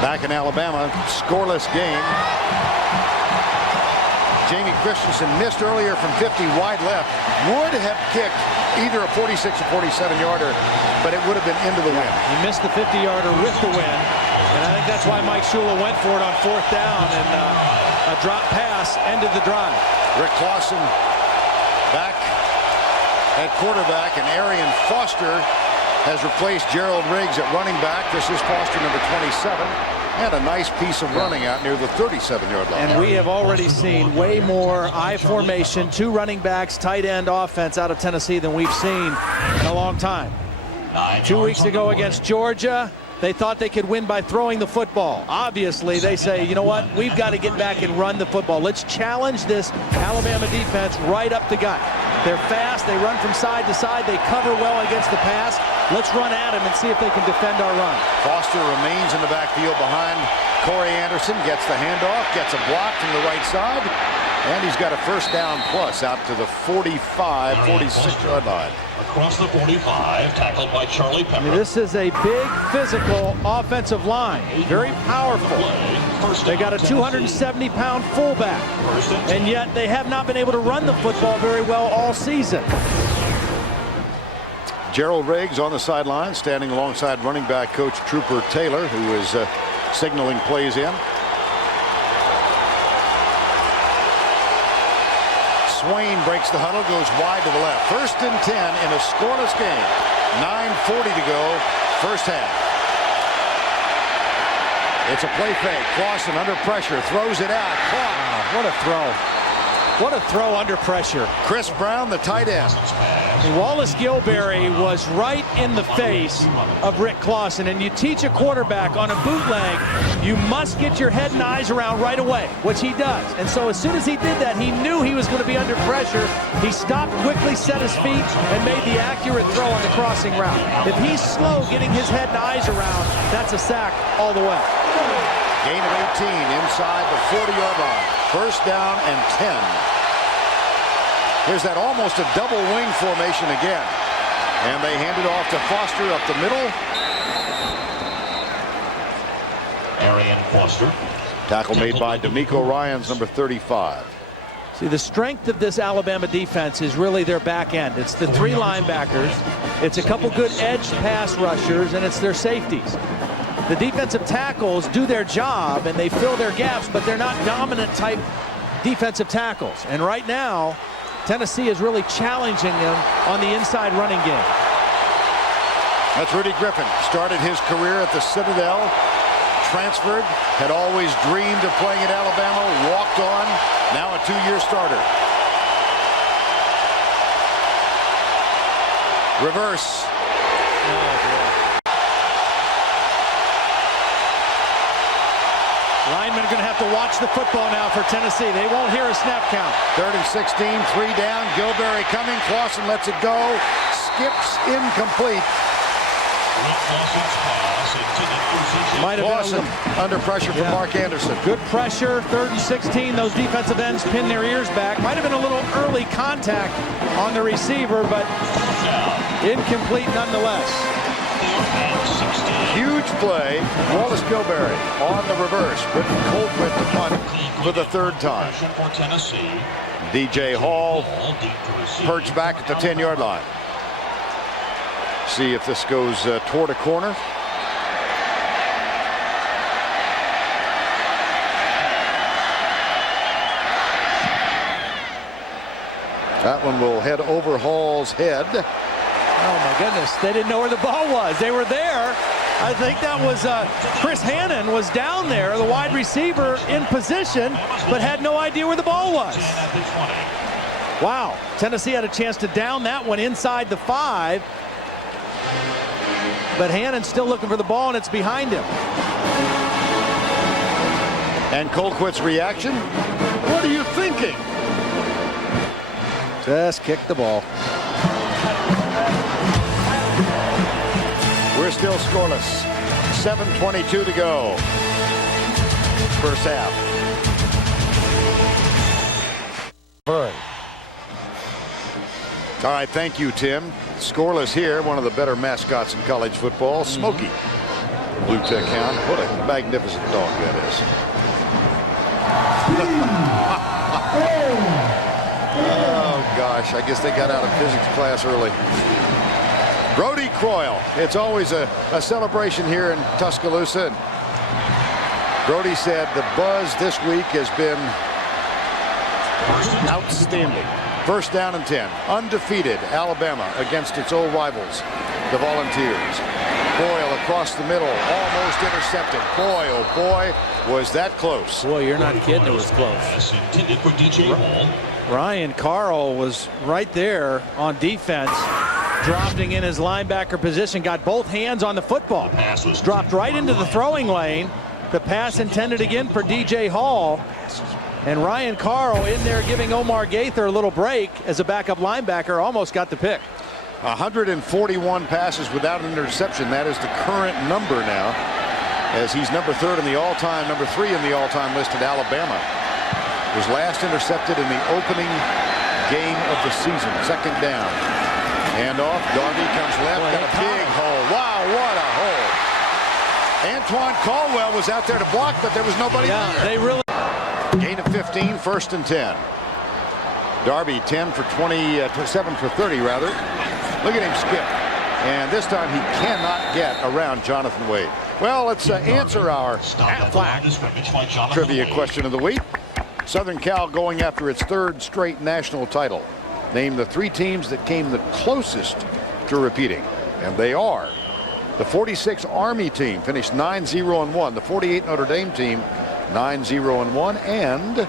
Back in Alabama, scoreless game. Jamie Christensen missed earlier from 50 wide left. Would have kicked either a 46 or 47-yarder, but it would have been into the wind. He missed the 50-yarder with the wind, and I think that's why Mike Shula went for it on 4th down, and a drop pass ended the drive. Rick Clausen back at quarterback, and Arian Foster has replaced Gerald Riggs at running back. This is Foster, number 27. And a nice piece of running out near the 37-yard line. And we have already seen way more I formation, 2 running backs, tight end offense out of Tennessee than we've seen in a long time. 2 weeks ago against Georgia, they thought they could win by throwing the football. Obviously, they say, you know what, we've got to get back and run the football. Let's challenge this Alabama defense right up the gut. They're fast, they run from side to side, they cover well against the pass. Let's run at him and see if they can defend our run. Foster remains in the backfield behind Corey Anderson, gets the handoff, gets a block from the right side, and he's got a 1st down plus out to the 45, 46-yard line. Across the 45, tackled by Charlie Pepper. I mean, this is a big physical offensive line, very powerful. They got a 270-pound fullback, and yet they have not been able to run the football very well all season. Gerald Riggs on the sideline, standing alongside running back coach Trooper Taylor, who is signaling plays in. Swain breaks the huddle, goes wide to the left. 1st and 10 in a scoreless game. 9:40 to go, first half. It's a play fake. Clausen under pressure, throws it out. Caught. What a throw. What a throw under pressure. Chris Brown, the tight end. Wallace Gilberry was right in the face of Rick Clausen, and you teach a quarterback on a bootleg, you must get your head and eyes around right away, which he does. And so as soon as he did that, he knew he was going to be under pressure. He stopped quickly, set his feet, and made the accurate throw on the crossing route. If he's slow getting his head and eyes around, that's a sack all the way. Gain of 18 inside the 40-yard line. 1st down and 10. Here's that almost a double wing formation again. And they hand it off to Foster up the middle. Arian Foster. Tackle made by D'Amico Ryans, number 35. See, the strength of this Alabama defense is really their back end. It's the 3 linebackers, it's a couple good edge pass rushers, and it's their safeties. The defensive tackles do their job and they fill their gaps, but they're not dominant type defensive tackles. And right now, Tennessee is really challenging them on the inside running game. That's Rudy Griffin. Started his career at the Citadel, transferred, had always dreamed of playing at Alabama, walked on, now a 2-year starter. Reverse. Linemen are going to have to watch the football now for Tennessee. They won't hear a snap count. 3rd and 16, 3 down. Gilberry coming. Clausen lets it go. Skips incomplete. Might have Clausen under pressure from Mark Anderson. Good pressure. 3rd and 16. Those defensive ends pin their ears back. Might have been a little early contact on the receiver, but incomplete nonetheless. Huge play. Wallace Gilberry on the reverse. Britton Colquitt to punt for the 3rd time. DJ Hall perched back at the 10-yard line. See if this goes toward a corner. That one will head over Hall's head. Oh, my goodness. They didn't know where the ball was. They were there. I think that was Chris Hannon was down there, the wide receiver in position, but had no idea where the ball was. Wow. Tennessee had a chance to down that one inside the 5. But Hannon's still looking for the ball, and it's behind him. And Colquitt's reaction? What are you thinking? Just kick the ball. We're still scoreless. 7:22 to go. First half. All right, thank you, Tim. Scoreless here, one of the better mascots in college football, Smokey. Blue Tech Hound. What a magnificent dog that is. Oh, gosh, I guess they got out of physics class early. Brody Croyle. It's always a celebration here in Tuscaloosa. Brody said the buzz this week has been outstanding. First down and 10. Undefeated Alabama against its old rivals, the Volunteers. Boyle across the middle, almost intercepted. Boy, oh boy, was that close. Boy, you're not kidding. It was close. Ryan Carl was right there on defense, dropping in his linebacker position, got both hands on the football, dropped right into the throwing lane. The pass intended again for DJ Hall. And Ryan Carl in there giving Omar Gaither a little break as a backup linebacker, almost got the pick. 141 passes without an interception. That is the current number now, as he's number 3rd in the all-time, number 3 in the all-time list at Alabama. Was last intercepted in the opening game of the season. Second down. Hand off. Darby comes left. Got a big hole. Wow, what a hole. Antoine Caldwell was out there to block, but there was nobody there. They really. Gain of 15, first and 10. Darby 10 for 7 for 30 rather. Look at him skip. And this time he cannot get around Jonathan Wade. Well, let's answer our trivia question of the week. Southern Cal going after its 3rd straight national title. Name the 3 teams that came the closest to repeating. And they are the 46 Army team, finished 9-0-1. The 48 Notre Dame team, 9-0-1, and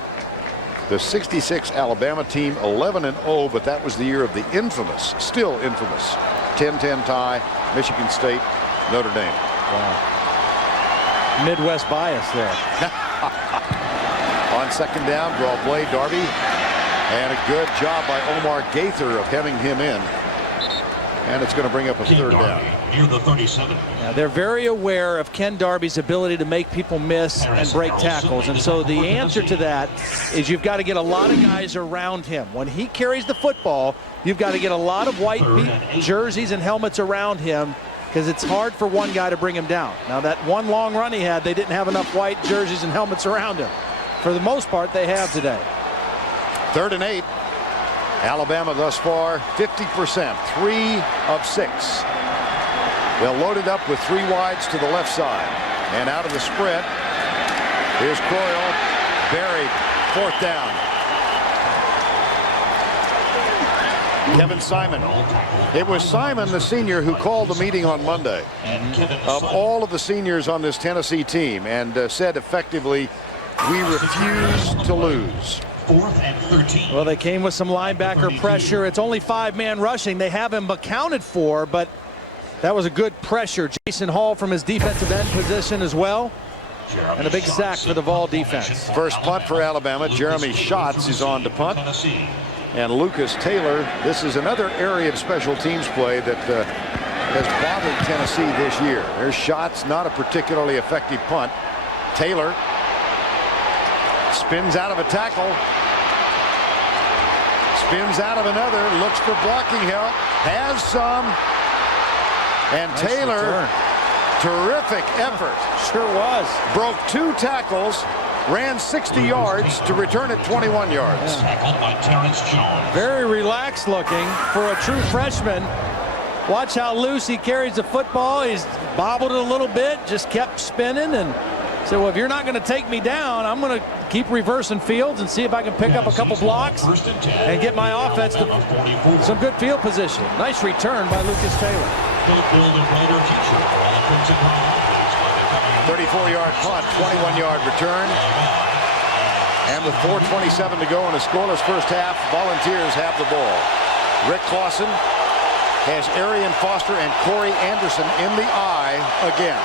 the 66 Alabama team, 11-0, but that was the year of the infamous, still infamous, 10-10 tie, Michigan State, Notre Dame. Wow. Midwest bias there. On second down, draw play, Darby, and a good job by Omar Gaither of hemming him in. And it's going to bring up a 3rd down. Near the 37. Yeah, they're very aware of Ken Darby's ability to make people miss and break tackles. And so the answer to that is you've got to get a lot of guys around him. When he carries the football, you've got to get a lot of white jerseys and helmets around him, because it's hard for one guy to bring him down. Now, that one long run he had, they didn't have enough white jerseys and helmets around him. For the most part, they have today. 3rd and 8. Alabama thus far 50%, 3 of 6. They'll load it up with 3 wides to the left side, and out of the spread here's Croyle, buried, 4th down. Kevin Simon. It was Simon, the senior, who called the meeting on Monday of all of the seniors on this Tennessee team, and said effectively, we refuse to lose. 4th and 13. Well, they came with some linebacker pressure. It's only 5-man rushing. They have him accounted for, but that was a good pressure. Jason Hall from his defensive end position as well. And a big sack for the Vol defense. First punt for Alabama. Jeremy Schatz is on to punt. And Lucas Taylor. This is another area of special teams play that has bothered Tennessee this year. There's Schatz, not a particularly effective punt. Taylor spins out of a tackle. Spins out of another. Looks for blocking help. Has some. And nice Taylor, terrific effort. Sure was. Broke 2 tackles, ran 60 yards to return at 21 yards. Tackled by Terrence Jones. Very relaxed looking for a true freshman. Watch how loose he carries the football. He's bobbled it a little bit, just kept spinning, and said, well, if you're not going to take me down, I'm going to keep reversing fields and see if I can pick up a couple blocks and get my offense to some good field position. Nice return by Lucas Taylor. 34-yard punt, 21-yard return. And with 4:27 to go in a scoreless first half, Volunteers have the ball. Rick Clausen has Arian Foster and Corey Anderson in the eye again.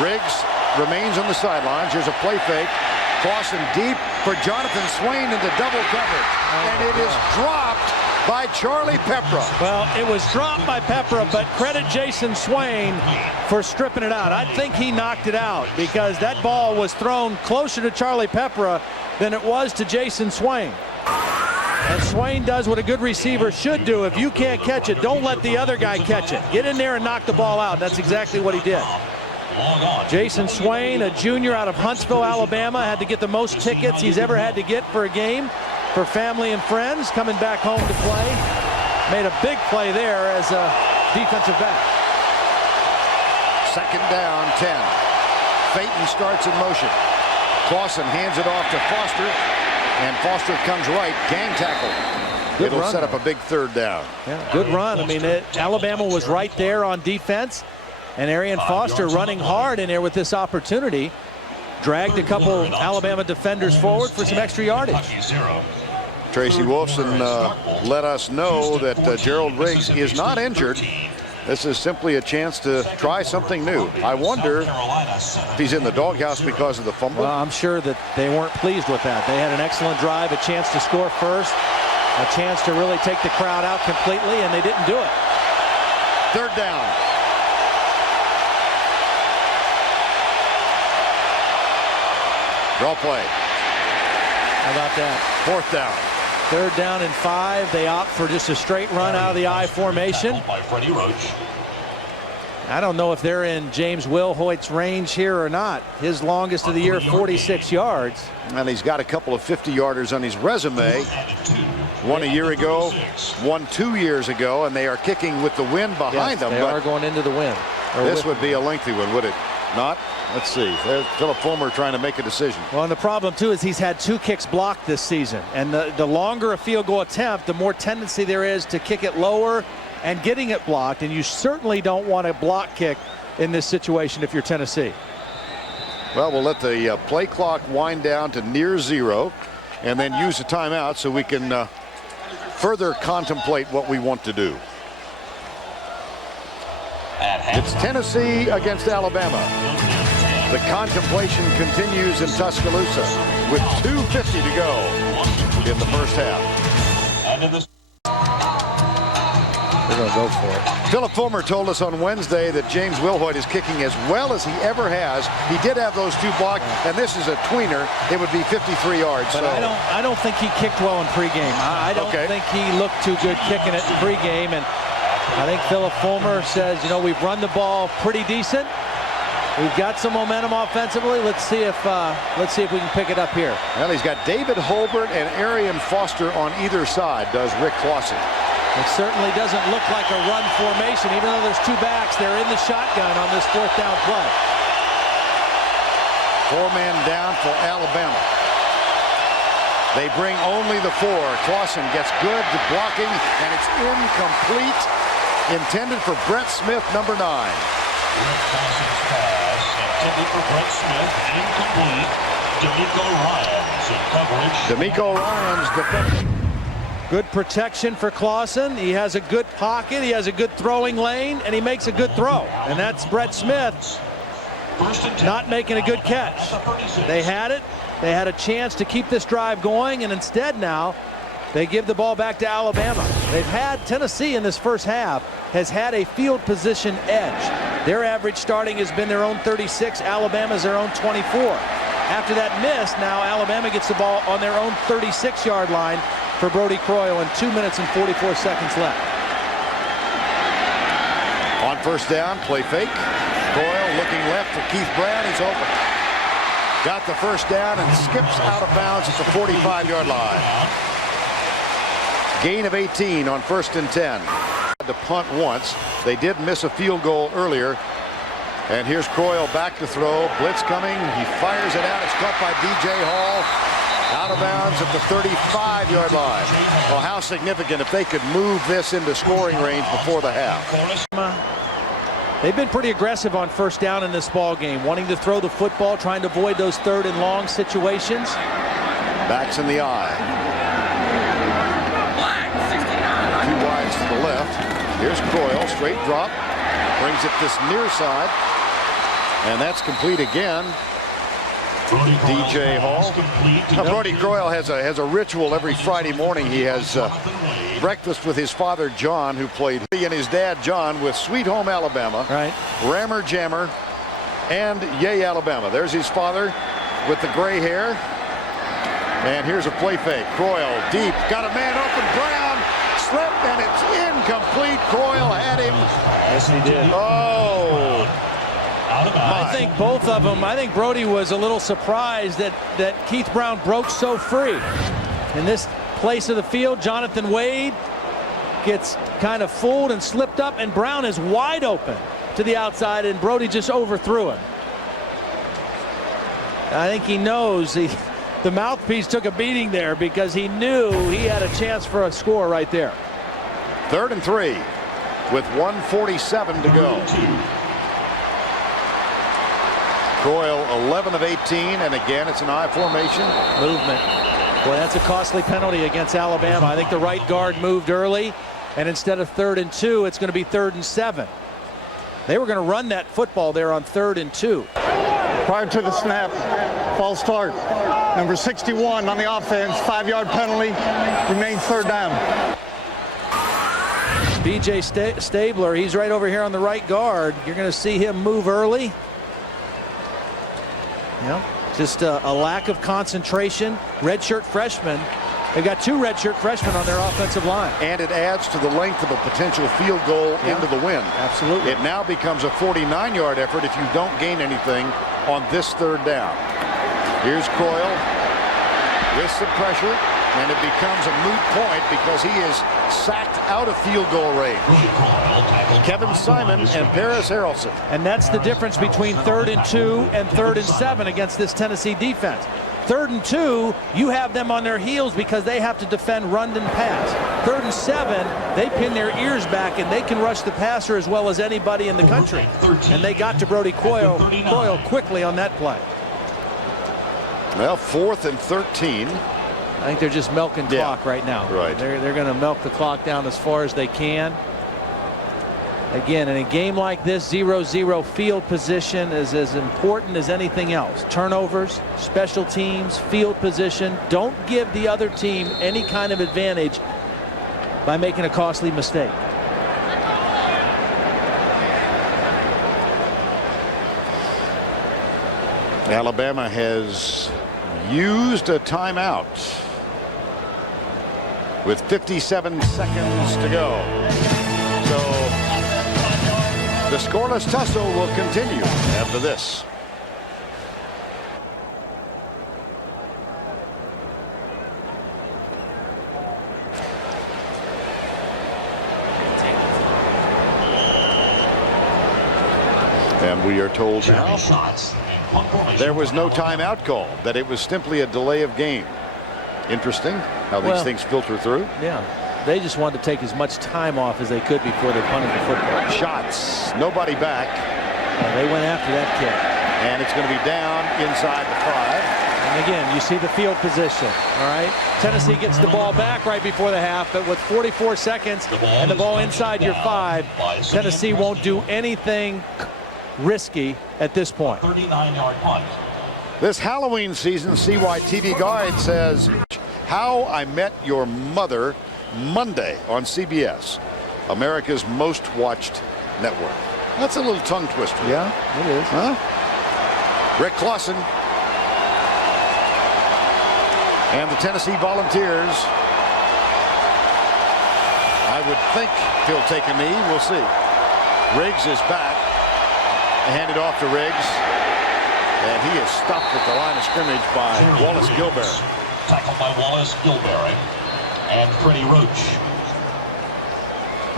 Riggs remains on the sidelines. Here's a play fake. Clausen deep for Jonathan Swain into double coverage. And it is dropped by Charlie Peprah. Well, it was dropped by Peprah, but credit Jason Swain for stripping it out. I think he knocked it out because that ball was thrown closer to Charlie Peprah than it was to Jason Swain. And Swain does what a good receiver should do. If you can't catch it, don't let the other guy catch it. Get in there and knock the ball out. That's exactly what he did. Jason Swain, a junior out of Huntsville, Alabama, had to get the most tickets he's ever had to get for a game for family and friends, coming back home to play. Made a big play there as a defensive back. 2nd down, 10. Phaeton starts in motion. Clausen hands it off to Foster, and Foster comes right. Gang tackle. Good It'll run. set up a big 3rd down. Yeah, good run. I mean, Alabama was right there on defense, and Arian Foster running hard in there with this opportunity. Dragged a couple Alabama defenders forward for some extra yardage. Tracy Wolfson let us know that Gerald Riggs is not injured. This is simply a chance to try something new. I wonder if he's in the doghouse because of the fumble. Well, I'm sure that they weren't pleased with that. They had an excellent drive, a chance to score first, a chance to really take the crowd out completely, and they didn't do it. 3rd down. Draw play. How about that? 4th down. 3rd down and 5. They opt for just a straight run out of the I formation. I don't know if they're in James Wilhoit's range here or not. His longest of the year, 46 yards. And he's got a couple of 50-yarders on his resume. One a year ago, one 2 years ago, and they are kicking with the wind behind them. They are going into the wind. This would be a lengthy one, would it not? Let's see. There's Philip Fulmer trying to make a decision. Well, and the problem, too, is he's had 2 kicks blocked this season. And the longer a field goal attempt, the more tendency there is to kick it lower and getting it blocked. And you certainly don't want a block kick in this situation if you're Tennessee. Well, we'll let the play clock wind down to near 0 and then use the timeout so we can further contemplate what we want to do. It's Tennessee against Alabama. The contemplation continues in Tuscaloosa with 2:50 to go in the first half. They're going to go for it. Philip Fulmer told us on Wednesday that James Wilhoit is kicking as well as he ever has. He did have those 2 blocked, and this is a tweener. It would be 53 yards. But so. I don't think he kicked well in pregame. I don't think he looked too good kicking it in pregame. And I think Philip Fulmer says, you know, we've run the ball pretty decent. We've got some momentum offensively. Let's see if we can pick it up here. Well, he's got David Holbert and Arian Foster on either side, does Rick Clausen. It certainly doesn't look like a run formation, even though there's 2 backs. They're in the shotgun on this 4th down play. 4-man down for Alabama. They bring only the 4. Clausen gets good to blocking, and it's incomplete. Intended for Brett Smith, number 9. Rick Clausen's pass intended for Brett Smith, incomplete. D'Amico Ryans in coverage. D'Amico Ryans defending. Good protection for Clausen. He has a good pocket. He has a good throwing lane, and he makes a good throw. And that's Brett Smith not making a good catch. They had it. They had a chance to keep this drive going, and instead now they give the ball back to Alabama. They've had Tennessee in this first half has had a field position edge. Their average starting has been their own 36. Alabama's their own 24. After that miss, now Alabama gets the ball on their own 36-yard line for Brody Croyle, and 2 minutes and 44 seconds left. On first down, play fake. Croyle looking left for Keith Brown. He's open. Got the first down and skips out of bounds at the 45-yard line. Gain of 18 on 1st and 10. Had to punt once. They did miss a field goal earlier. And here's Croyle back to throw. Blitz coming. He fires it out. It's caught by DJ Hall. Out of bounds at the 35-yard line. Well, how significant if they could move this into scoring range before the half. They've been pretty aggressive on first down in this ball game, wanting to throw the football, trying to avoid those 3rd and long situations. Backs in the eye. 2 wides to the left. Here's Croyle, straight drop. Brings it this near side. And that's complete again. DJ Hall. Now, Brody Croyle has a ritual every Friday morning. He has breakfast with his father John, who played, and his dad John with Sweet Home Alabama, right? Rammer Jammer, and Yay Alabama. There's his father with the gray hair. And here's a play fake. Croyle deep, got a man open. Brown slipped, and it's incomplete. Croyle had him. Yes, he did. Oh. I think both of them. I think Brody was a little surprised that Keith Brown broke so free. In this place of the field, Jonathan Wade gets kind of fooled and slipped up, and Brown is wide open to the outside, and Brody just overthrew him. I think he knows the mouthpiece took a beating there because he knew he had a chance for a score right there. 3rd and 3 with 1:47 to go. Croyle 11 of 18, and again it's an I formation. Movement. Boy, that's a costly penalty against Alabama. I think the right guard moved early, and instead of 3rd and 2, it's going to be 3rd and 7. They were going to run that football there on 3rd and 2. Prior to the snap, false start. Number 61 on the offense, 5-yard penalty, remains 3rd down. B.J. Stabler, he's right over here on the right guard. You're going to see him move early. Yeah, just a lack of concentration. Redshirt freshman. They've got 2 redshirt freshmen on their offensive line. And it adds to the length of a potential field goal into the win. Absolutely. It now becomes a 49-yard effort if you don't gain anything on this 3rd down. Here's Croyle with some pressure, and it becomes a moot point because he is sacked out of field goal range. Kevin Simon and Paris Harrelson. And that's the difference between 3rd and 2 and 3rd and 7 against this Tennessee defense. 3rd and 2, you have them on their heels because they have to defend run and pass. 3rd and 7, they pin their ears back and they can rush the passer as well as anybody in the country. And they got to Brody Croyle quickly on that play. Well, 4th and 13. I think they're just milking clock right now. Right. They're going to milk the clock down as far as they can. Again, in a game like this, 0-0 field position is as important as anything else. Turnovers, special teams, field position. Don't give the other team any kind of advantage by making a costly mistake. Alabama has used a timeout with 57 seconds to go. So the scoreless tussle will continue after this. And we are told now there was no timeout call, that it was simply a delay of game. Interesting how these things filter through. Yeah, they just wanted to take as much time off as they could before they punted the football. Shots, nobody back. And they went after that kick. And it's going to be down inside the 5. And again, you see the field position. All right, Tennessee gets the ball back right before the half, but with 44 seconds and the ball inside your 5, Tennessee won't do anything risky at this point. 39-yard punt. This Halloween season, CYTV Guide says, How I Met Your Mother, Monday on CBS, America's most watched network. That's a little tongue twister. Yeah, it is. Huh? Rick Clausen and the Tennessee Volunteers. I would think he'll take a knee. We'll see. Riggs is back. Handed off to Riggs. And he is stopped at the line of scrimmage by Wallace Gilberry. Tackled by Wallace Gilberry and Freddie Roach.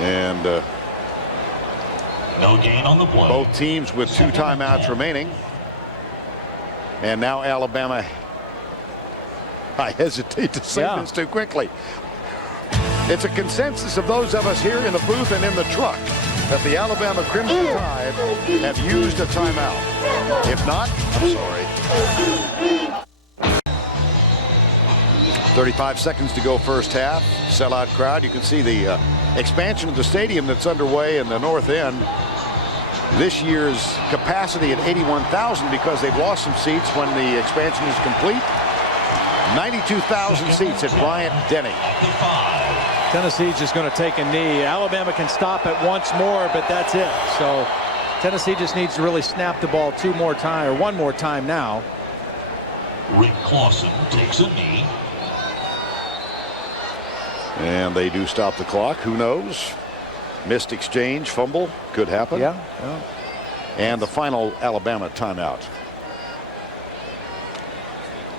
And no gain on the play. Both teams with 2 timeouts remaining. And now Alabama. I hesitate to say this too quickly. It's a consensus of those of us here in the booth and in the truck that the Alabama Crimson Tide have used a timeout. If not, I'm sorry. 35 seconds to go first half. Sellout crowd. You can see the expansion of the stadium that's underway in the north end. This year's capacity at 81,000 because they've lost some seats when the expansion is complete. 92,000 seats at Bryant-Denny. Tennessee's just going to take a knee. Alabama can stop it once more, but that's it. So Tennessee just needs to really snap the ball 2 more times, or 1 more time now. Rick Clausen takes a knee. And they do stop the clock. Who knows? Missed exchange, fumble, could happen. Yeah. And the final Alabama timeout.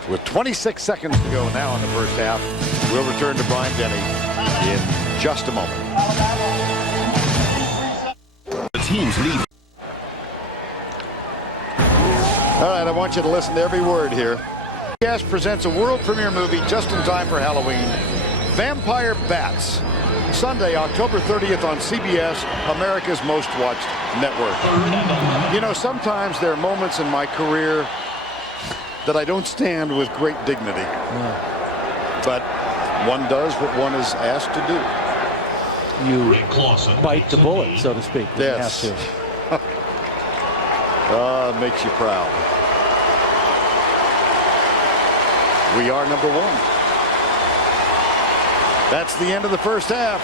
With 26 seconds to go now in the first half, we'll return to Bryant Denny in just a moment. The teams lead. All right, I want you to listen to every word here. CBS presents a world premiere movie just in time for Halloween, Vampire Bats. Sunday, October 30th on CBS, America's most watched network. You know, sometimes there are moments in my career that I don't stand with great dignity. But one does what one is asked to do. You bite the bullet, so to speak. Yes. You have to. It makes you proud. We are number one. That's the end of the first half.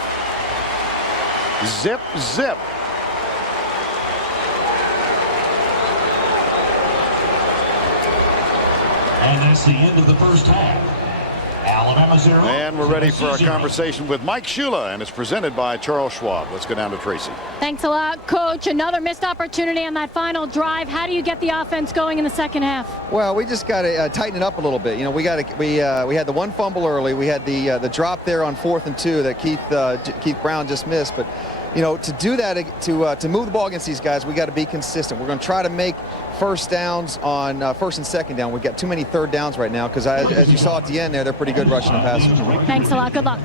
Zip, zip. And that's the end of the first half. Alabama 0. And we're ready for our conversation with Mike Shula, and it's presented by Charles Schwab. Let's go down to Tracy. Thanks a lot, Coach. Another missed opportunity on that final drive. How do you get the offense going in the second half? Well, we just got to tighten it up a little bit. You know, we had the one fumble early. We had the drop there on 4th and 2 that Keith Brown just missed. But you know, to do that, to move the ball against these guys, we got to be consistent. We're going to try to make first downs on first and second down. We've got too many third downs right now because, as you saw at the end there, they're pretty good rushing and passing. Thanks a lot. Good luck.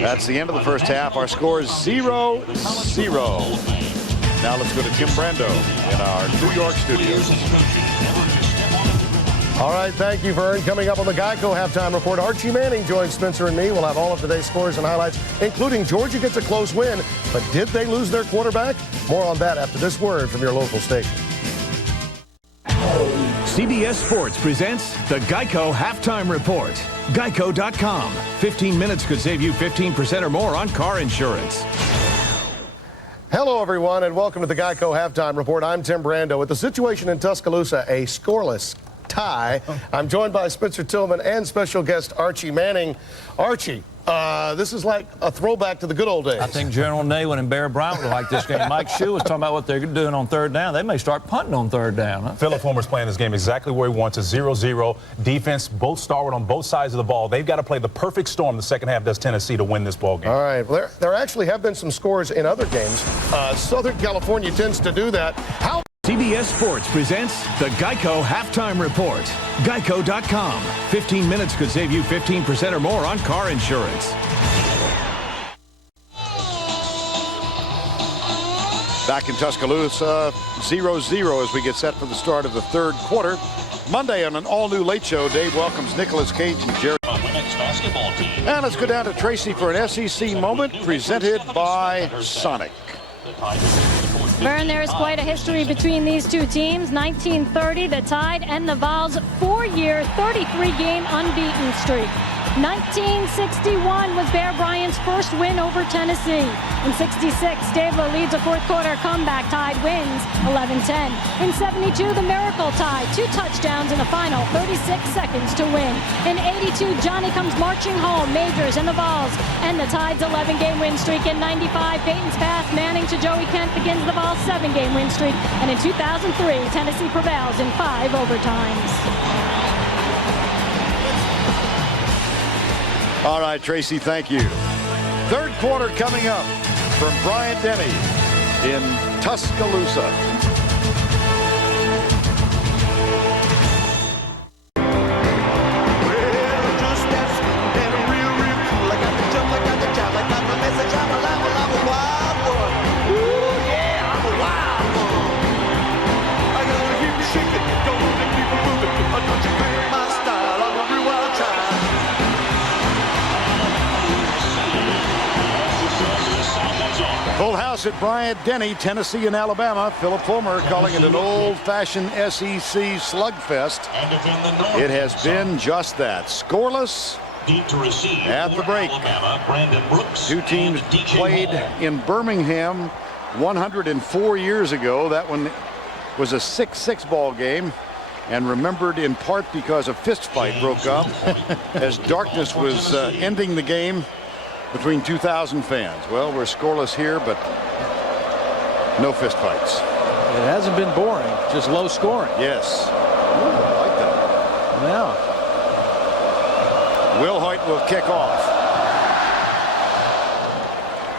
That's the end of the first half. Our score is 0-0. Now let's go to Tim Brando in our New York studios. All right, thank you, Vern. Coming up on the Geico Halftime Report, Archie Manning joins Spencer and me. We'll have all of today's scores and highlights, including Georgia gets a close win, but did they lose their quarterback? More on that after this word from your local station. CBS Sports presents the Geico Halftime Report. Geico.com. 15 minutes could save you 15% or more on car insurance. Hello, everyone, and welcome to the Geico Halftime Report. I'm Tim Brando. With the situation in Tuscaloosa, a scoreless tie. I'm joined by Spencer Tillman and special guest Archie Manning. Archie, this is like a throwback to the good old days. I think General Naywin and Bear Bryant would like this game. Mike Shue was talking about what they're doing on third down. They may start punting on third down. Huh? Philip Fulmer's playing this game exactly where he wants. A 0-0 defense, both stalwart on both sides of the ball. They've got to play the perfect storm the second half does Tennessee to win this ball game. All right. Well, there actually have been some scores in other games. Southern California tends to do that. CBS Sports presents the Geico Halftime Report. Geico.com. 15 minutes could save you 15% or more on car insurance. Back in Tuscaloosa, 0-0 as we get set for the start of the third quarter. Monday on an all-new Late Show, Dave welcomes Nicolas Cage and Jerry. And let's go down to Tracy for an SEC moment presented by Sonic. Vern, there is quite a history between these two teams. 1930, the Tide and the Vols, 4-year, 33-game unbeaten streak. 1961 was Bear Bryant's first win over Tennessee. In 66, Dave Lowe leads a fourth-quarter comeback. Tide wins 11-10. In 72, the Miracle Tide, 2 touchdowns in the final, 36 seconds to win. In 82, Johnny comes marching home. Majors and the Vols and the Tide's 11-game win streak. In 95, Peyton's pass, Manning to Joey Kent begins the Vols' 7-game win streak. And in 2003, Tennessee prevails in 5 overtimes. All right, Tracy, thank you. Third quarter coming up from Bryant Denny in Tuscaloosa. Full house at Bryant Denny, Tennessee and Alabama. Philip Fulmer calling it an old-fashioned SEC slugfest. It has been just that. Scoreless at the break. Two teams played in Birmingham 104 years ago. That one was a 6-6 ball game. and remembered in part because a fist fight broke up as darkness was ending the game between 2,000 fans. Well, we're scoreless here, but no fist fights. It hasn't been boring, just low scoring. Yes. Ooh, I like that. Yeah. Will Hoyt will kick off.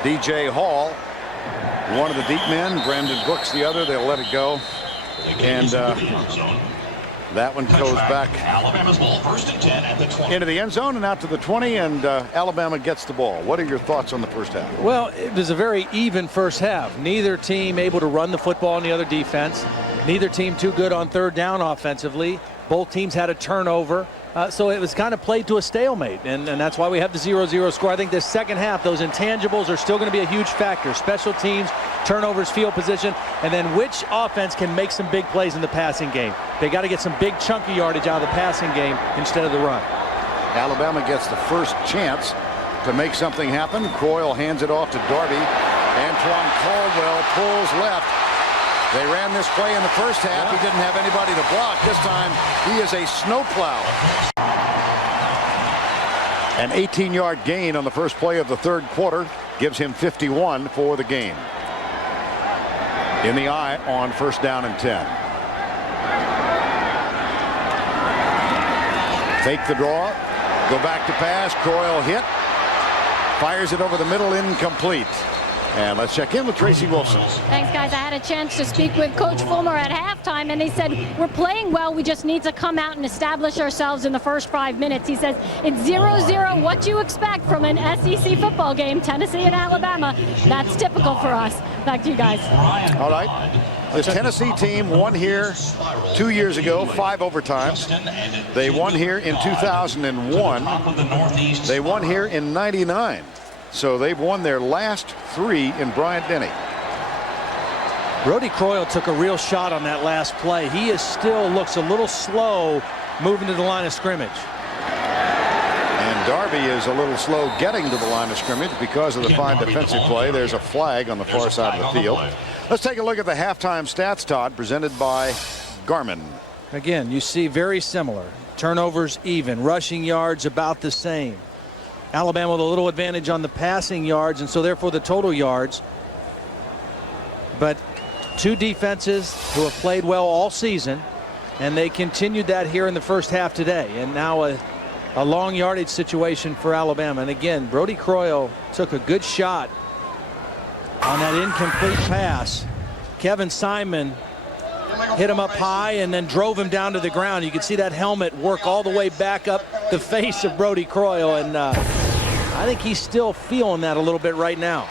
DJ Hall, one of the deep men. Brandon Brooks, the other. They'll let it go. And that one goes back Alabama's ball, 1st and 10 at the 20. into the end zone and out to the 20, and Alabama gets the ball. What are your thoughts on the first half? Well, it was a very even first half. Neither team able to run the football on the other defense. Neither team too good on third down offensively. Both teams had a turnover. So it was kind of played to a stalemate, and that's why we have the 0-0 score. I think this second half, those intangibles are still going to be a huge factor. Special teams, turnovers, field position, and then which offense can make some big plays in the passing game. They got to get some big chunky yardage out of the passing game instead of the run. Alabama gets the first chance to make something happen. Croyle hands it off to Darby. Antoine Caldwell pulls left. They ran this play in the first half. He didn't have anybody to block. This time, he is a snowplow. An 18-yard gain on the first play of the third quarter gives him 51 for the game. In the eye on 1st down and 10. Fake the draw. Go back to pass. Croyle hit. Fires it over the middle, incomplete. And let's check in with Tracy Wilson. Thanks, guys. I had a chance to speak with Coach Fulmer at halftime, and he said, we're playing well. We just need to come out and establish ourselves in the first 5 minutes. He says, it's 0-0. What you expect from an SEC football game, Tennessee and Alabama. That's typical for us. Back to you guys. All right. This Tennessee team won here 2 years ago, 5 overtimes. They won here in 2001. They won here in 99. So they've won their last 3 in Bryant-Denny. Brody Croyle took a real shot on that last play. He still looks a little slow moving to the line of scrimmage. And Darby is a little slow getting to the line of scrimmage because of the fine defensive play. There's a flag on the far side of the field. Let's take a look at the halftime stats, Todd, presented by Garmin. Again, you see very similar. Turnovers even. Rushing yards about the same. Alabama with a little advantage on the passing yards, and so therefore the total yards. But two defenses who have played well all season, and they continued that here in the first half today. And now a long yardage situation for Alabama. And again, Brody Croyle took a good shot on that incomplete pass. Kevin Simon hit him up high and then drove him down to the ground. You can see that helmet work all the way back up the face of Brody Croyle, and I think he's still feeling that a little bit right now.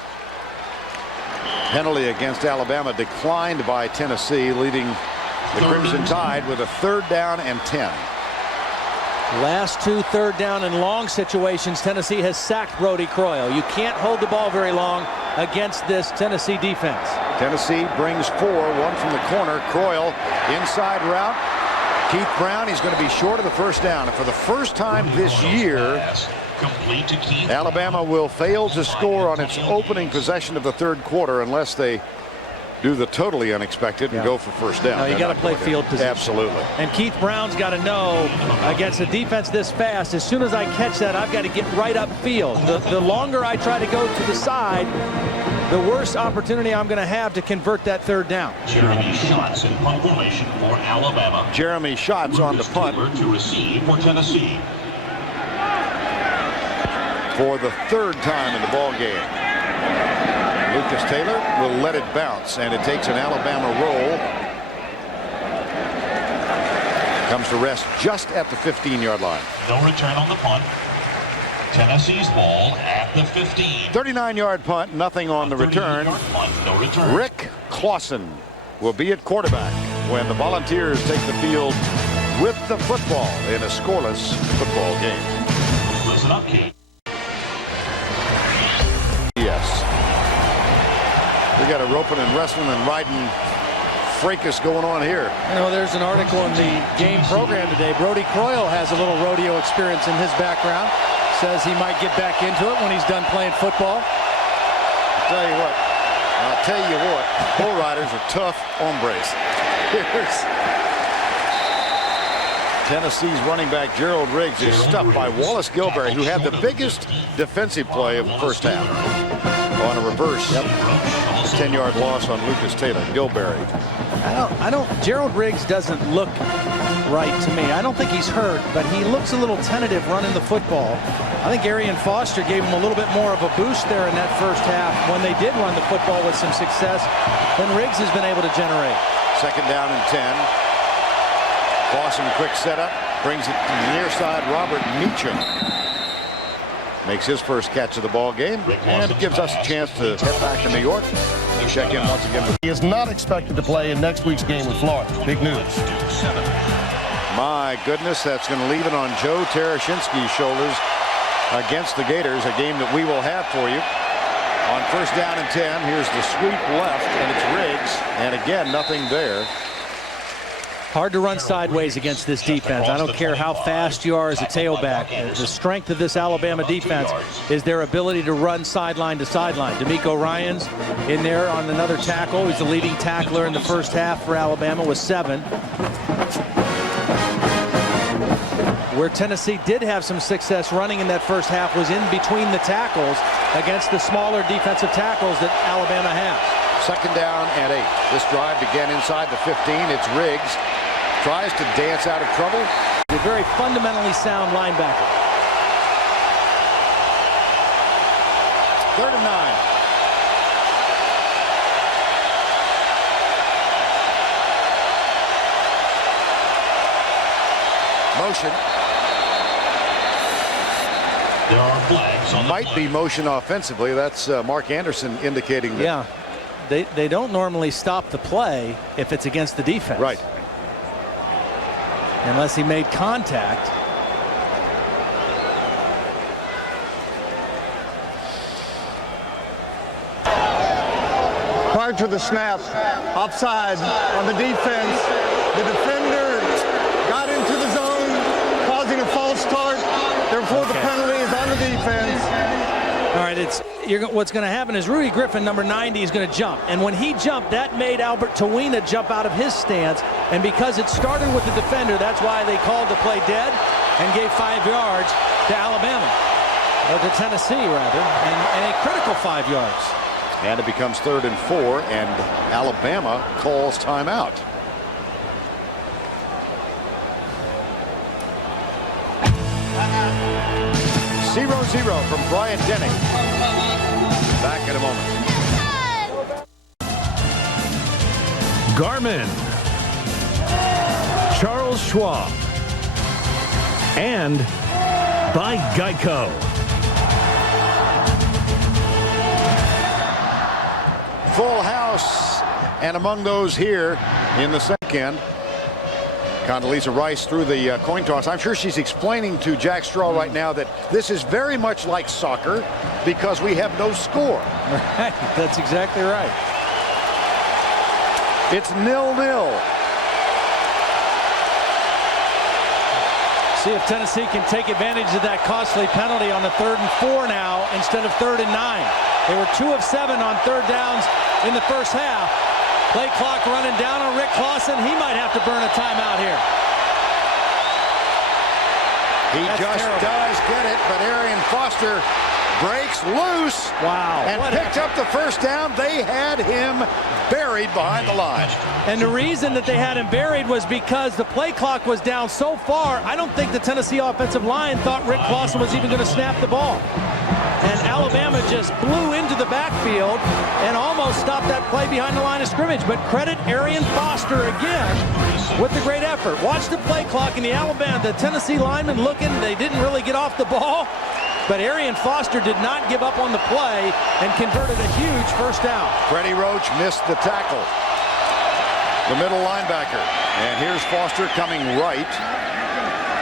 Penalty against Alabama declined by Tennessee, leading the Crimson Tide with a 3rd down and 10. Last 2 third down and long situations, Tennessee has sacked Brody Croyle. You can't hold the ball very long against this Tennessee defense. Tennessee brings 4, one from the corner. Croyle inside route. Keith Brown, he's going to be short of the 1st down. And for the first time this year, Alabama will fail to score on its opening possession of the third quarter unless they do the totally unexpected and go for 1st down. No, you got to play field position. Absolutely. And Keith Brown's got to know against a defense this fast, as soon as I catch that, I've got to get right up field. The longer I try to go to the side, the worse opportunity I'm going to have to convert that 3rd down. Jeremy Schatz in punt formation for Alabama. Jeremy Schatz on the punt to receive for Tennessee. For the 3rd time in the ball game. Lucas Taylor will let it bounce, and it takes an Alabama roll. Comes to rest just at the 15-yard line. No return on the punt. Tennessee's ball at the 15. 39-yard punt, nothing on the return. Punt, no return. Rick Clausen will be at quarterback when the Volunteers take the field with the football in a scoreless football game. Listen up, Keith. Yes. We got a roping and wrestling and riding fracas going on here. You know, there's an article in the game program today. Brody Croyle has a little rodeo experience in his background. Says he might get back into it when he's done playing football. I'll tell you what, bull riders are tough hombres. Tennessee's running back Gerald Riggs is stuffed by Wallace Gilberry, who had the biggest defensive play of the first half on a reverse 10-yard loss on Lucas Taylor. Gilberry. Gerald Riggs doesn't look right to me. I don't think he's hurt, but he looks a little tentative running the football. I think Arian Foster gave him a little bit more of a boost there in that first half when they did run the football with some success than Riggs has been able to generate. 2nd down and 10. Clausen quick setup, brings it to the near side. Robert Meacham makes his first catch of the ball game, and it gives us a chance to head back to New York and check in once again. He is not expected to play in next week's game with Florida. Big news. My goodness, that's going to leave it on Joe Tereshinski's shoulders against the Gators, a game that we will have for you. On 1st down and 10, here's the sweep left, and it's Riggs, and again, nothing there. Hard to run sideways against this defense. I don't care how fast you are as a tailback. The strength of this Alabama defense is their ability to run sideline to sideline. D'Amico Ryans in there on another tackle. He's the leading tackler in the first half for Alabama with 7. Where Tennessee did have some success running in that first half was in between the tackles against the smaller defensive tackles that Alabama has. 2nd down and 8. This drive began inside the 15. It's Riggs. Tries to dance out of trouble. A very fundamentally sound linebacker. 3rd and 9. Motion. There are flags on Might be motion offensively. That's Mark Anderson indicating that. Yeah. They don't normally stop the play if it's against the defense. Right. Unless he made contact. Prior to the snap, offside on the defense. The defender got into the zone, causing a false start. Therefore, the penalty is on the defense. All right, what's going to happen is Rudy Griffin, number 90, is going to jump. And when he jumped, that made Albert Tawina jump out of his stance. And because it started with the defender, that's why they called the play dead and gave 5 yards to Alabama. Or to Tennessee, rather. And a critical 5 yards. And it becomes 3rd and 4, and Alabama calls timeout. Zero from Bryant Denning. Back in a moment. Garmin, Charles Schwab, and by Geico. Full house, and among those here in the second, Condoleezza Rice threw the coin toss. I'm sure she's explaining to Jack Straw right now that this is very much like soccer because we have no score. Right, that's exactly right. It's 0-0. See if Tennessee can take advantage of that costly penalty on the 3rd and 4 now instead of 3rd and 9. They were 2 of 7 on 3rd downs in the first half. Play clock running down on Rick Clausen. He might have to burn a timeout here. He does get it, but Arian Foster breaks loose. Wow. And picked up the first down. They had him buried behind the line. And the reason that they had him buried was because the play clock was down so far, I don't think the Tennessee offensive line thought Rick Clausen was even going to snap the ball. And Alabama just blew into the backfield and almost stopped that play behind the line of scrimmage. But credit Arian Foster again with the great effort. Watch the play clock in the Tennessee linemen looking. They didn't really get off the ball. But Arian Foster did not give up on the play and converted a huge first down. Freddie Roach missed the tackle. The middle linebacker. And here's Foster coming right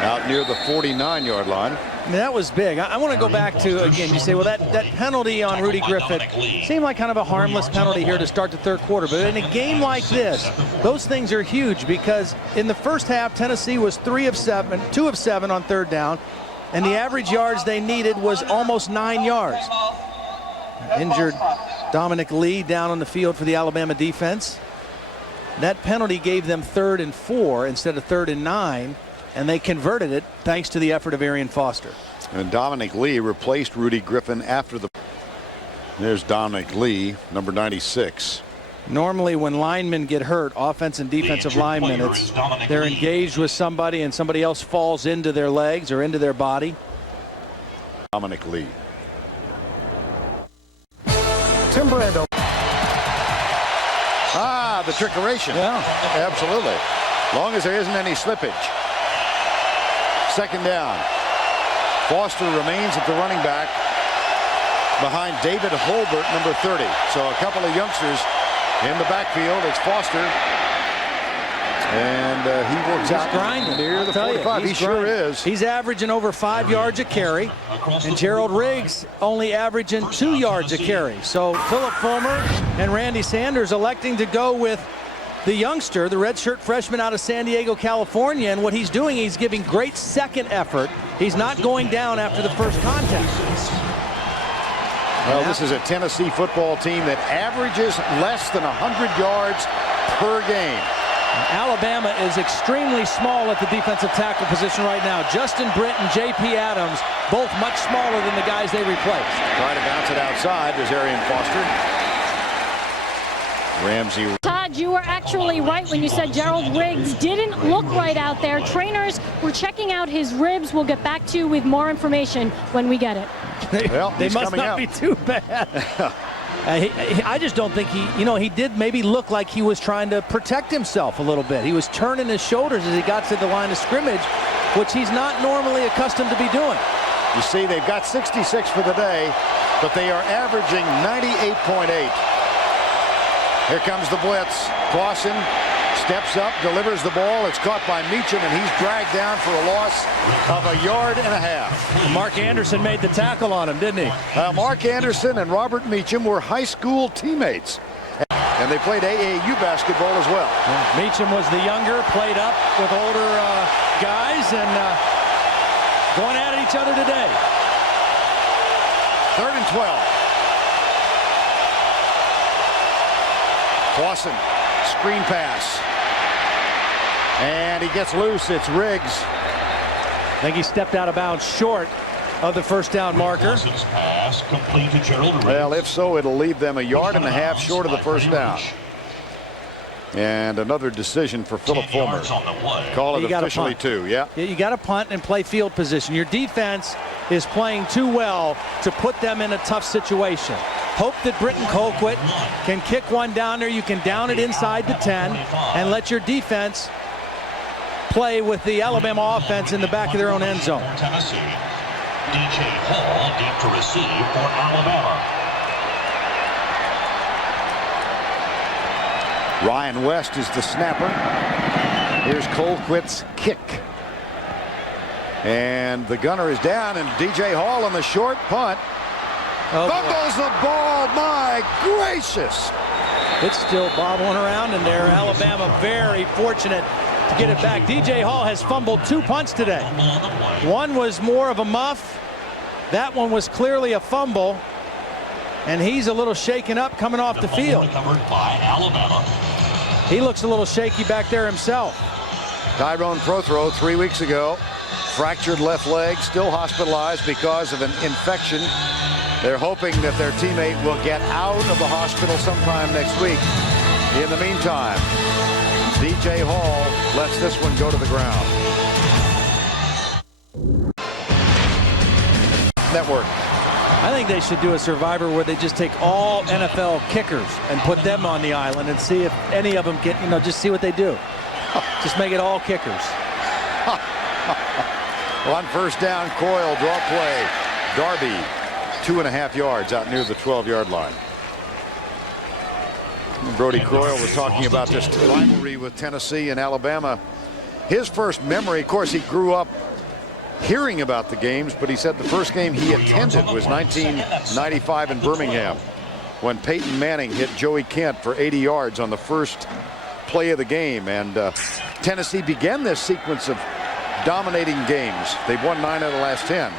out near the 49-yard line. I mean, that was big. I want to go back to, again, you say, well, that penalty on Rudy Griffin seemed like kind of a harmless penalty here to start the 3rd quarter. But in a game like this, those things are huge because in the first half, Tennessee was 2 of 7 on 3rd down. And the average yards they needed was almost 9 yards. Injured Dominic Lee down on the field for the Alabama defense. That penalty gave them 3rd and 4 instead of 3rd and 9. and they converted it thanks to the effort of Arian Foster. And Dominic Lee replaced Rudy Griffin after the. There's Dominic Lee, number 96. Normally when linemen get hurt, offense and defensive linemen, they're engaged with somebody and somebody else falls into their legs or into their body. Dominic Lee. Tim Brando. The trickeration. Yeah. Absolutely. Long as there isn't any slippage. Second down. Foster remains at the running back behind David Holbert, number 30. So a couple of youngsters in the backfield. It's Foster. And he works out grinding near the 45. He sure is. He's averaging over 5 yards a carry. And Gerald Riggs only averaging 2 yards a carry. So Philip Fulmer and Randy Sanders electing to go with the youngster, the redshirt freshman out of San Diego, California. And what he's doing, he's giving great second effort. He's not going down after the first contact. Well, this is a Tennessee football team that averages less than 100 yards per game. Alabama is extremely small at the defensive tackle position right now. Justin Britt and J.P. Adams, both much smaller than the guys they replaced. Try to bounce it outside. There's Arian Foster. Ramsey. Todd, you were actually right when you said Gerald Riggs didn't look right out there. Trainers were checking out his ribs. We'll get back to you with more information when we get it. Well, they must not be too bad. I just don't think he did maybe look like he was trying to protect himself a little bit. He was turning his shoulders as he got to the line of scrimmage, which he's not normally accustomed to be doing. You see, they've got 66 for the day, but they are averaging 98.8. Here comes the blitz. Clausen steps up, delivers the ball. It's caught by Meacham, and he's dragged down for a loss of 1.5 yards. Mark Anderson made the tackle on him, didn't he? Mark Anderson and Robert Meacham were high school teammates, and they played AAU basketball as well. Yeah, Meacham was the younger, played up with older guys, and going at each other today. 3rd and 12. Clausen, screen pass. And he gets loose. It's Riggs. I think he stepped out of bounds short of the first down marker. Pass complete to Gerald Riggs. Well, if so, it'll leave them 1.5 yards short of the first down. And another decision for Philip Fulmer. Call it officially 2. Yeah. You got to punt and play field position. Your defense is playing too well to put them in a tough situation. Hope that Britton Colquitt can kick one down there. You can down it inside the 10 and let your defense play with the Alabama offense in the back of their own end zone. Tennessee. DJ Hall deep to receive for Alabama. Ryan West is the snapper. Here's Colquitt's kick. And the gunner is down, and DJ Hall on the short punt. Fumbles the ball, my gracious. It's still bobbling around in there. Alabama very fortunate to get it back. DJ Hall has fumbled 2 punts today. One was more of a muff. That one was clearly a fumble. And he's a little shaken up coming off the field. He looks a little shaky back there himself. Tyrone Prothro 3 weeks ago. Fractured left leg, still hospitalized because of an infection. They're hoping that their teammate will get out of the hospital sometime next week. In the meantime, DJ Hall lets this one go to the ground. Network. I think they should do a Survivor where they just take all NFL kickers and put them on the island and see if any of them get, just see what they do. Just make it all kickers. On first down, Coyle, draw play. Darby, 2.5 yards out near the 12-yard line. Brody Coyle was talking about this rivalry with Tennessee and Alabama. His first memory, of course, he grew up hearing about the games, but he said the first game he attended was 1995 in Birmingham when Peyton Manning hit Joey Kent for 80 yards on the first play of the game. And Tennessee began this sequence of dominating games. They've won 9 out of the last 10.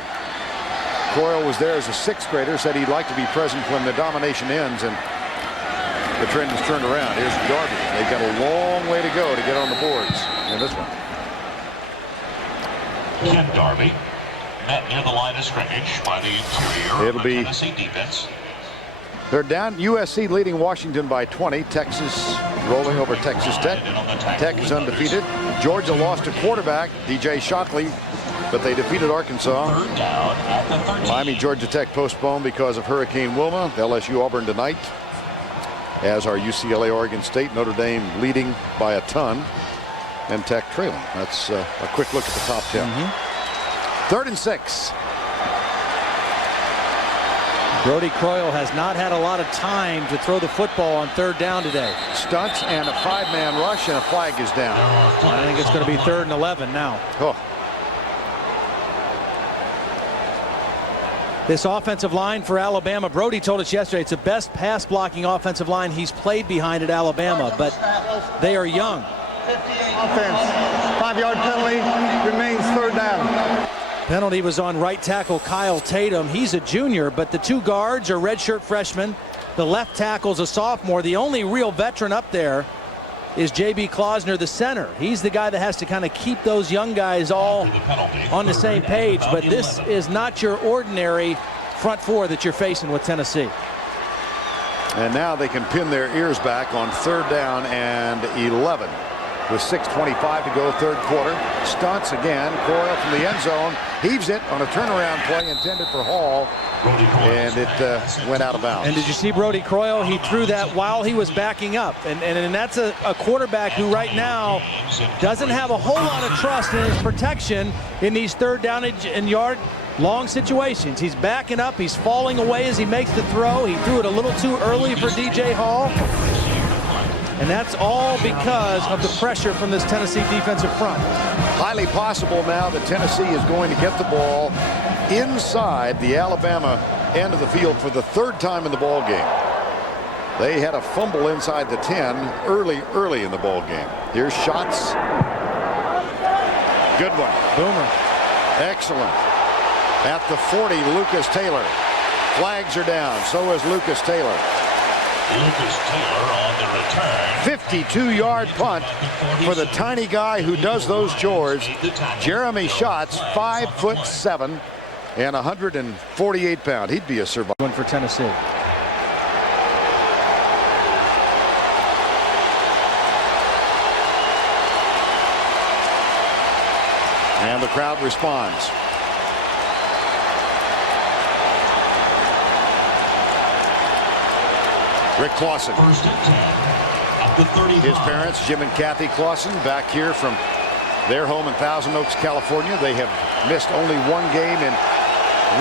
Coyle was there as a 6th grader, said he'd like to be present when the domination ends, and the trend has turned around. Here's Darby. They've got a long way to go to get on the boards in this one. Ken Darby met near the line of scrimmage by the interior It'll of the be Tennessee defense. They're down. USC leading Washington by 20. Texas rolling over Texas Tech. Tech is undefeated. Georgia lost a quarterback, DJ Shockley, but they defeated Arkansas. Miami, Georgia Tech postponed because of Hurricane Wilma. LSU, Auburn tonight, as are UCLA, Oregon State. Notre Dame leading by a ton, and Tech trailing. That's a quick look at the top 10. 3rd and 6. Brody Croyle has not had a lot of time to throw the football on 3rd down today. Stunts and a 5-man rush, and a flag is down. I think it's going to be 3rd and 11 now. Oh. This offensive line for Alabama, Brody told us yesterday, it's the best pass blocking offensive line he's played behind at Alabama, but they are young. Offense, 5-yard penalty, remains 3rd down. Penalty was on right tackle Kyle Tatum. He's a junior, but the 2 guards are redshirt freshmen. The left tackle's a sophomore. The only real veteran up there is J.B. Klausner, the center. He's the guy that has to kind of keep those young guys all on the same page, but this is not your ordinary front four that you're facing with Tennessee. And now they can pin their ears back on 3rd down and 11. With 6:25 to go, 3rd quarter. Stunts again. Croyle from the end zone. Heaves it on a turnaround play intended for Hall. And it went out of bounds. And did you see Brody Croyle? He threw that while he was backing up. And that's a quarterback who right now doesn't have a whole lot of trust in his protection in these 3rd down and yard long situations. He's backing up. He's falling away as he makes the throw. He threw it a little too early for DJ Hall. And that's all because of the pressure from this Tennessee defensive front. Highly possible now that Tennessee is going to get the ball inside the Alabama end of the field for the 3rd time in the ball game. They had a fumble inside the 10 early in the ball game. Here's shots. Good one. Boomer. Excellent. At the 40, Lucas Taylor. Flags are down. So is Lucas Taylor. Lucas Taylor on the return. 52-yard punt for the tiny guy who does those chores. Jeremy Schatz, 5'7" and 148 pounds. He'd be a survivor. One for Tennessee. And the crowd responds. Rick Clausen. His parents, Jim and Kathy Clausen, back here from their home in Thousand Oaks, California. They have missed only 1 game in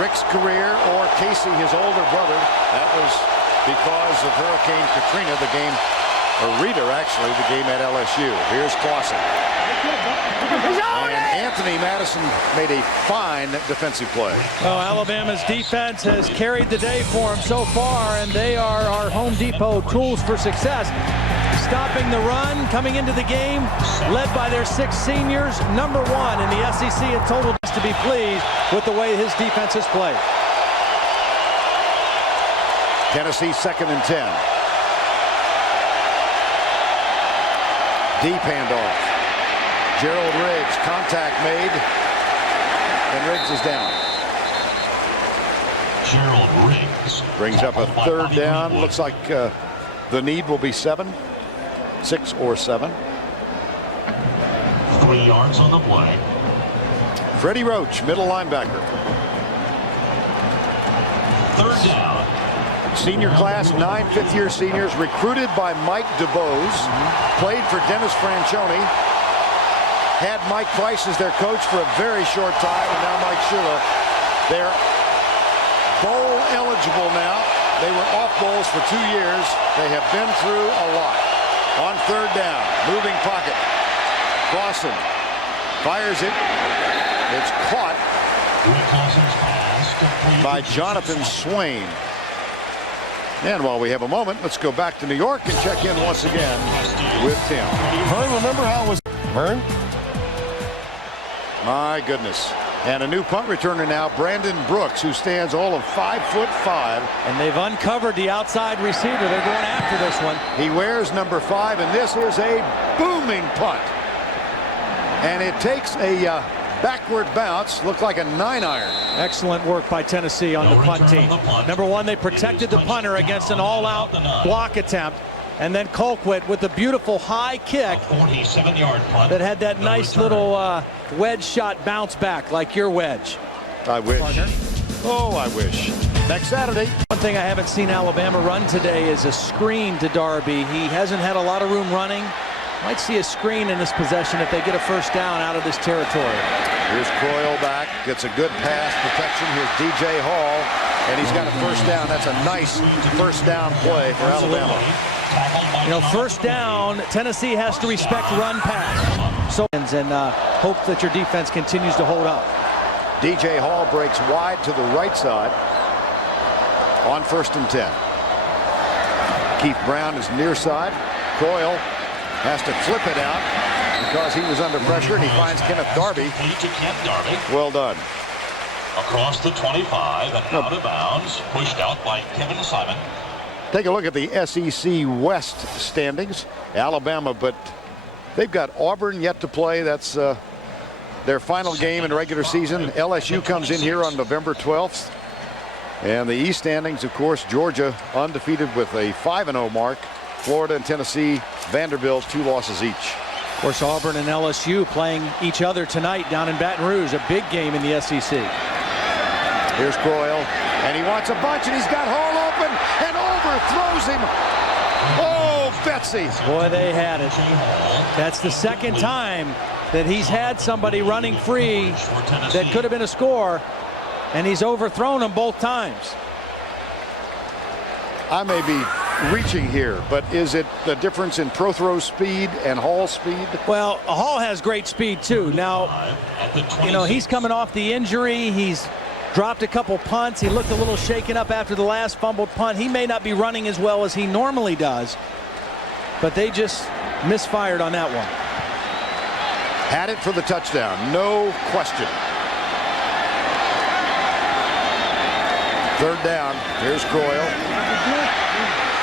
Rick's career, or Casey, his older brother. That was because of Hurricane Katrina, the game, or Rita, actually, the game at LSU. Here's Clausen. And Anthony Madison made a fine defensive play. Well, Alabama's defense has carried the day for them so far, and they are our Home Depot tools for success. Stopping the run, coming into the game, led by their 6 seniors, #1 in the SEC in total, to be pleased with the way his defense has played. Tennessee 2nd and 10. Deep handoff. Gerald Riggs, contact made, and Riggs is down. Gerald Riggs brings up a 3rd down. Looks like the need will be 6 or 7. 3 yards on the play. Freddie Roach, middle linebacker. 3rd down. Senior class, 9 fifth-year seniors, recruited by Mike DuBose, played for Dennis Franchione. Had Mike Price as their coach for a very short time, and now Mike Shula. They're bowl eligible now. They were off bowls for 2 years. They have been through a lot. On 3rd down, moving pocket. Clausen fires it. It's caught by Jonathan Swain. And while we have a moment, let's go back to New York and check in once again with Tim. Vern, remember how it was? Vern? My goodness. And a new punt returner now, Brandon Brooks, who stands all of 5'5". And they've uncovered the outside receiver. They're going after this one. He wears number 5, and this is a booming punt. And it takes a backward bounce. Looked like a 9-iron. Excellent work by Tennessee on the punt team. Number one, they protected the punter against an all-out block attempt. And then Colquitt with a beautiful high kick 47-yard punt that had that nice little wedge shot bounce back like your wedge. I wish. Partner. Oh, I wish. Next Saturday. One thing I haven't seen Alabama run today is a screen to Darby. He hasn't had a lot of room running. Might see a screen in this possession if they get a first down out of this territory. Here's Croyle back. Gets a good pass protection. Here's DJ Hall. And he's got a first down. That's a nice first down play for Alabama. You know, first down, Tennessee has to respect run pass. So, and hope that your defense continues to hold up. DJ Hall breaks wide to the right side on 1st and 10. Keith Brown is near side. Croyle has to flip it out because he was under pressure, and he finds Kenneth Darby. Well done. Across the 25 and out of bounds, pushed out by Kevin Simon. Take a look at the SEC West standings. Alabama, but they've got Auburn yet to play. That's their final game in regular season. LSU comes in here on November 12th. And the East standings, of course, Georgia undefeated with a 5-0 mark. Florida and Tennessee, Vanderbilt, 2 losses each. Of course, Auburn and LSU playing each other tonight down in Baton Rouge. A big game in the SEC. Here's Croyle, and he wants a bunch, and he's got Hall open, and overthrows him. Oh, Betsy. Boy, they had it. That's the second time that he's had somebody running free that could have been a score, and he's overthrown them both times. I may be reaching here, but is it the difference in pro throw speed and Hall speed? Well, Hall has great speed too. Now, you know, he's coming off the injury. He's dropped a couple punts. He looked a little shaken up after the last fumbled punt. He may not be running as well as he normally does, but they just misfired on that one. Had it for the touchdown, no question. 3rd down. Here's Croyle.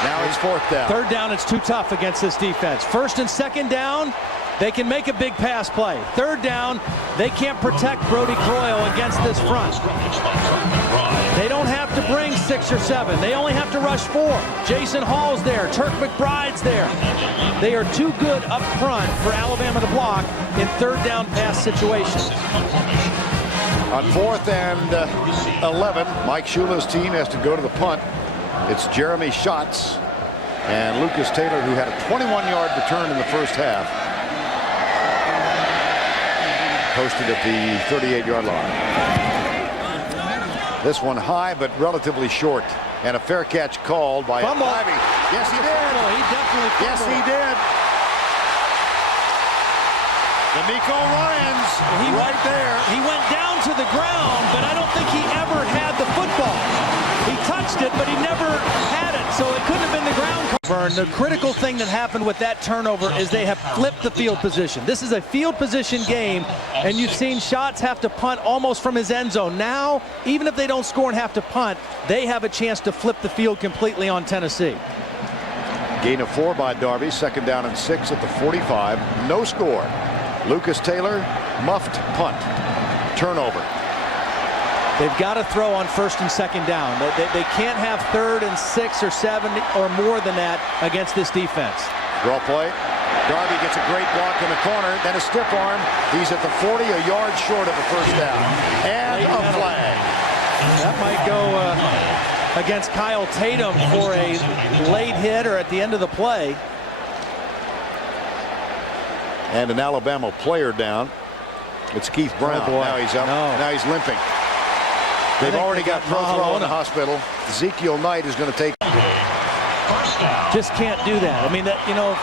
Now it's 4th down. 3rd down, it's too tough against this defense. 1st and 2nd down, they can make a big pass play. 3rd down, they can't protect Brody Croyle against this front. They don't have to bring 6 or 7. They only have to rush 4. Jason Hall's there. Turk McBride's there. They are too good up front for Alabama to block in 3rd down pass situations. On 4th and 11, Mike Shula's team has to go to the punt. It's Jeremy Schatz and Lucas Taylor, who had a 21-yard return in the first half, posted at the 38-yard line. This one high but relatively short, and a fair catch called by Ivy. Yes, he did. He definitely fumbled. Yes, he did. D'Amico Ryans right there. He went down to the ground, but I don't think he ever had the football. He touched it, but he never had it, so it couldn't have been the ground. The critical thing that happened with that turnover is they have flipped the field position. This is a field position game, and you've seen Schatz have to punt almost from his end zone. Now, even if they don't score and have to punt, they have a chance to flip the field completely on Tennessee. Gain of 4 by Darby, 2nd down and 6 at the 45. No score. Lucas Taylor, muffed punt. Turnover. They've got to throw on 1st and 2nd down. They can't have 3rd and 6 or 7 or more than that against this defense. Draw play. Darby gets a great block in the corner, then a stiff arm. He's at the 40, a yard short of a first down. And a flag. That might go against Kyle Tatum for a late hit or at the end of the play. And an Alabama player down. It's Keith Brown. Oh, boy. Now he's up. No. Now he's limping. They've already got Prothro in the hospital. Ezekiel Knight is going to take. Just can't do that. I mean,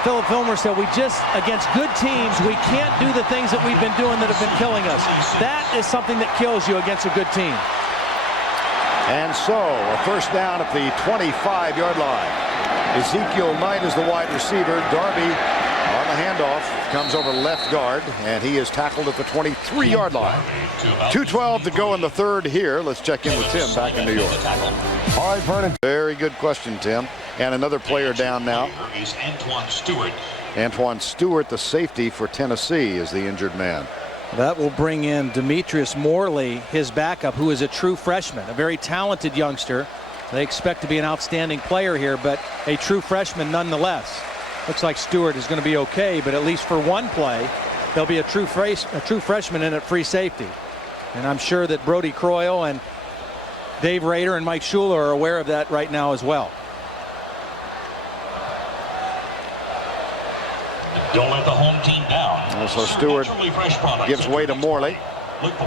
Philip Filmer said against good teams, we can't do the things that we've been doing that have been killing us. That is something that kills you against a good team. And so a first down at the 25-yard line. Ezekiel Knight is the wide receiver. Darby on the handoff comes over left guard, and he is tackled at the 23-yard line. 2:12 to go in the 3rd here. Let's check in with Tim back in New York. All right, Vernon. Very good question, Tim. And another player down now. Antoine Stewart. Antoine Stewart, the safety for Tennessee, is the injured man. That will bring in Demetrius Morley, his backup, who is a true freshman, a very talented youngster. They expect to be an outstanding player here, but a true freshman nonetheless. Looks like Stewart is going to be okay, but at least for one play, there'll be a true freshman in at free safety. And I'm sure that Brody Croyle and Dave Rader and Mike Schuler are aware of that right now as well. Don't let the home team down. So Stewart gives way to Morley.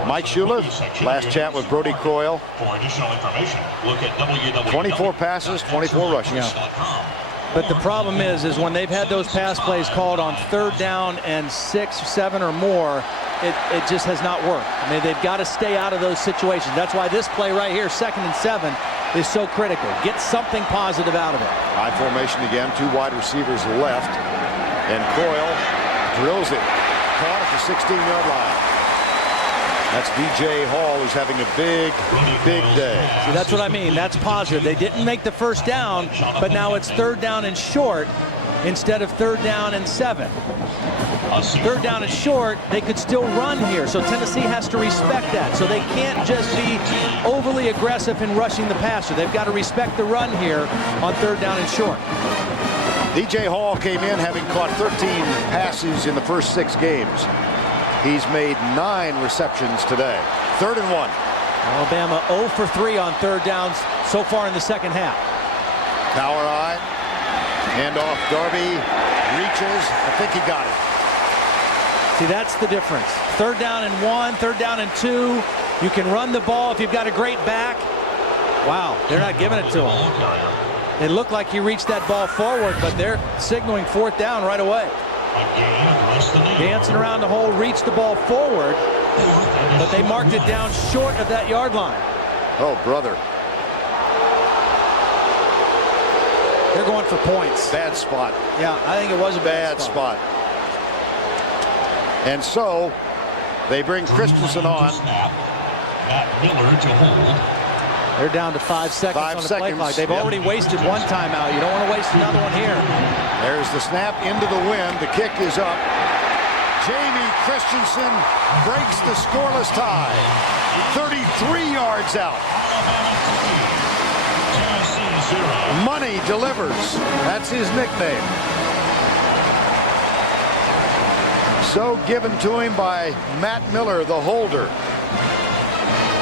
Mike Schuler, last chat with Brody Croyle. For additional information, look at www. 24 passes, 24 rushes. Yeah. But the problem is when they've had those pass plays called on 3rd down and 6, 7 or more, it just has not worked. I mean, they've got to stay out of those situations. That's why this play right here, 2nd and 7, is so critical. Get something positive out of it. High formation again, 2 wide receivers left. And Croyle drills it. Caught at the 16-yard line. That's DJ Hall, who's having a big day. See, that's what I mean. That's positive. They didn't make the 1st down, but now it's 3rd down and short instead of 3rd down and 7. 3rd down and short, they could still run here. So Tennessee has to respect that. So they can't just be overly aggressive in rushing the passer. They've got to respect the run here on 3rd down and short. DJ Hall came in having caught 13 passes in the first 6 games. He's made 9 receptions today. 3rd and 1. Alabama 0 for 3 on 3rd downs so far in the 2nd half. Power eye. Handoff. Darby reaches. I think he got it. See, that's the difference. 3rd down and 1, 3rd down and 2. You can run the ball if you've got a great back. Wow, they're not giving it to him. It looked like he reached that ball forward, but they're signaling 4th down right away. Dancing around the hole, reached the ball forward, but they marked it down short of that yard line. Oh, brother. They're going for points. Bad spot. Yeah, I think it was a bad spot. And so they bring Christensen on. Matt Miller to hold. They're down to 5 seconds on the play clock. They've already wasted one timeout. You don't want to waste another one here. There's the snap into the wind. The kick is up. Jamie Christensen breaks the scoreless tie. 33 yards out. Money delivers. That's his nickname. So given to him by Matt Miller, the holder,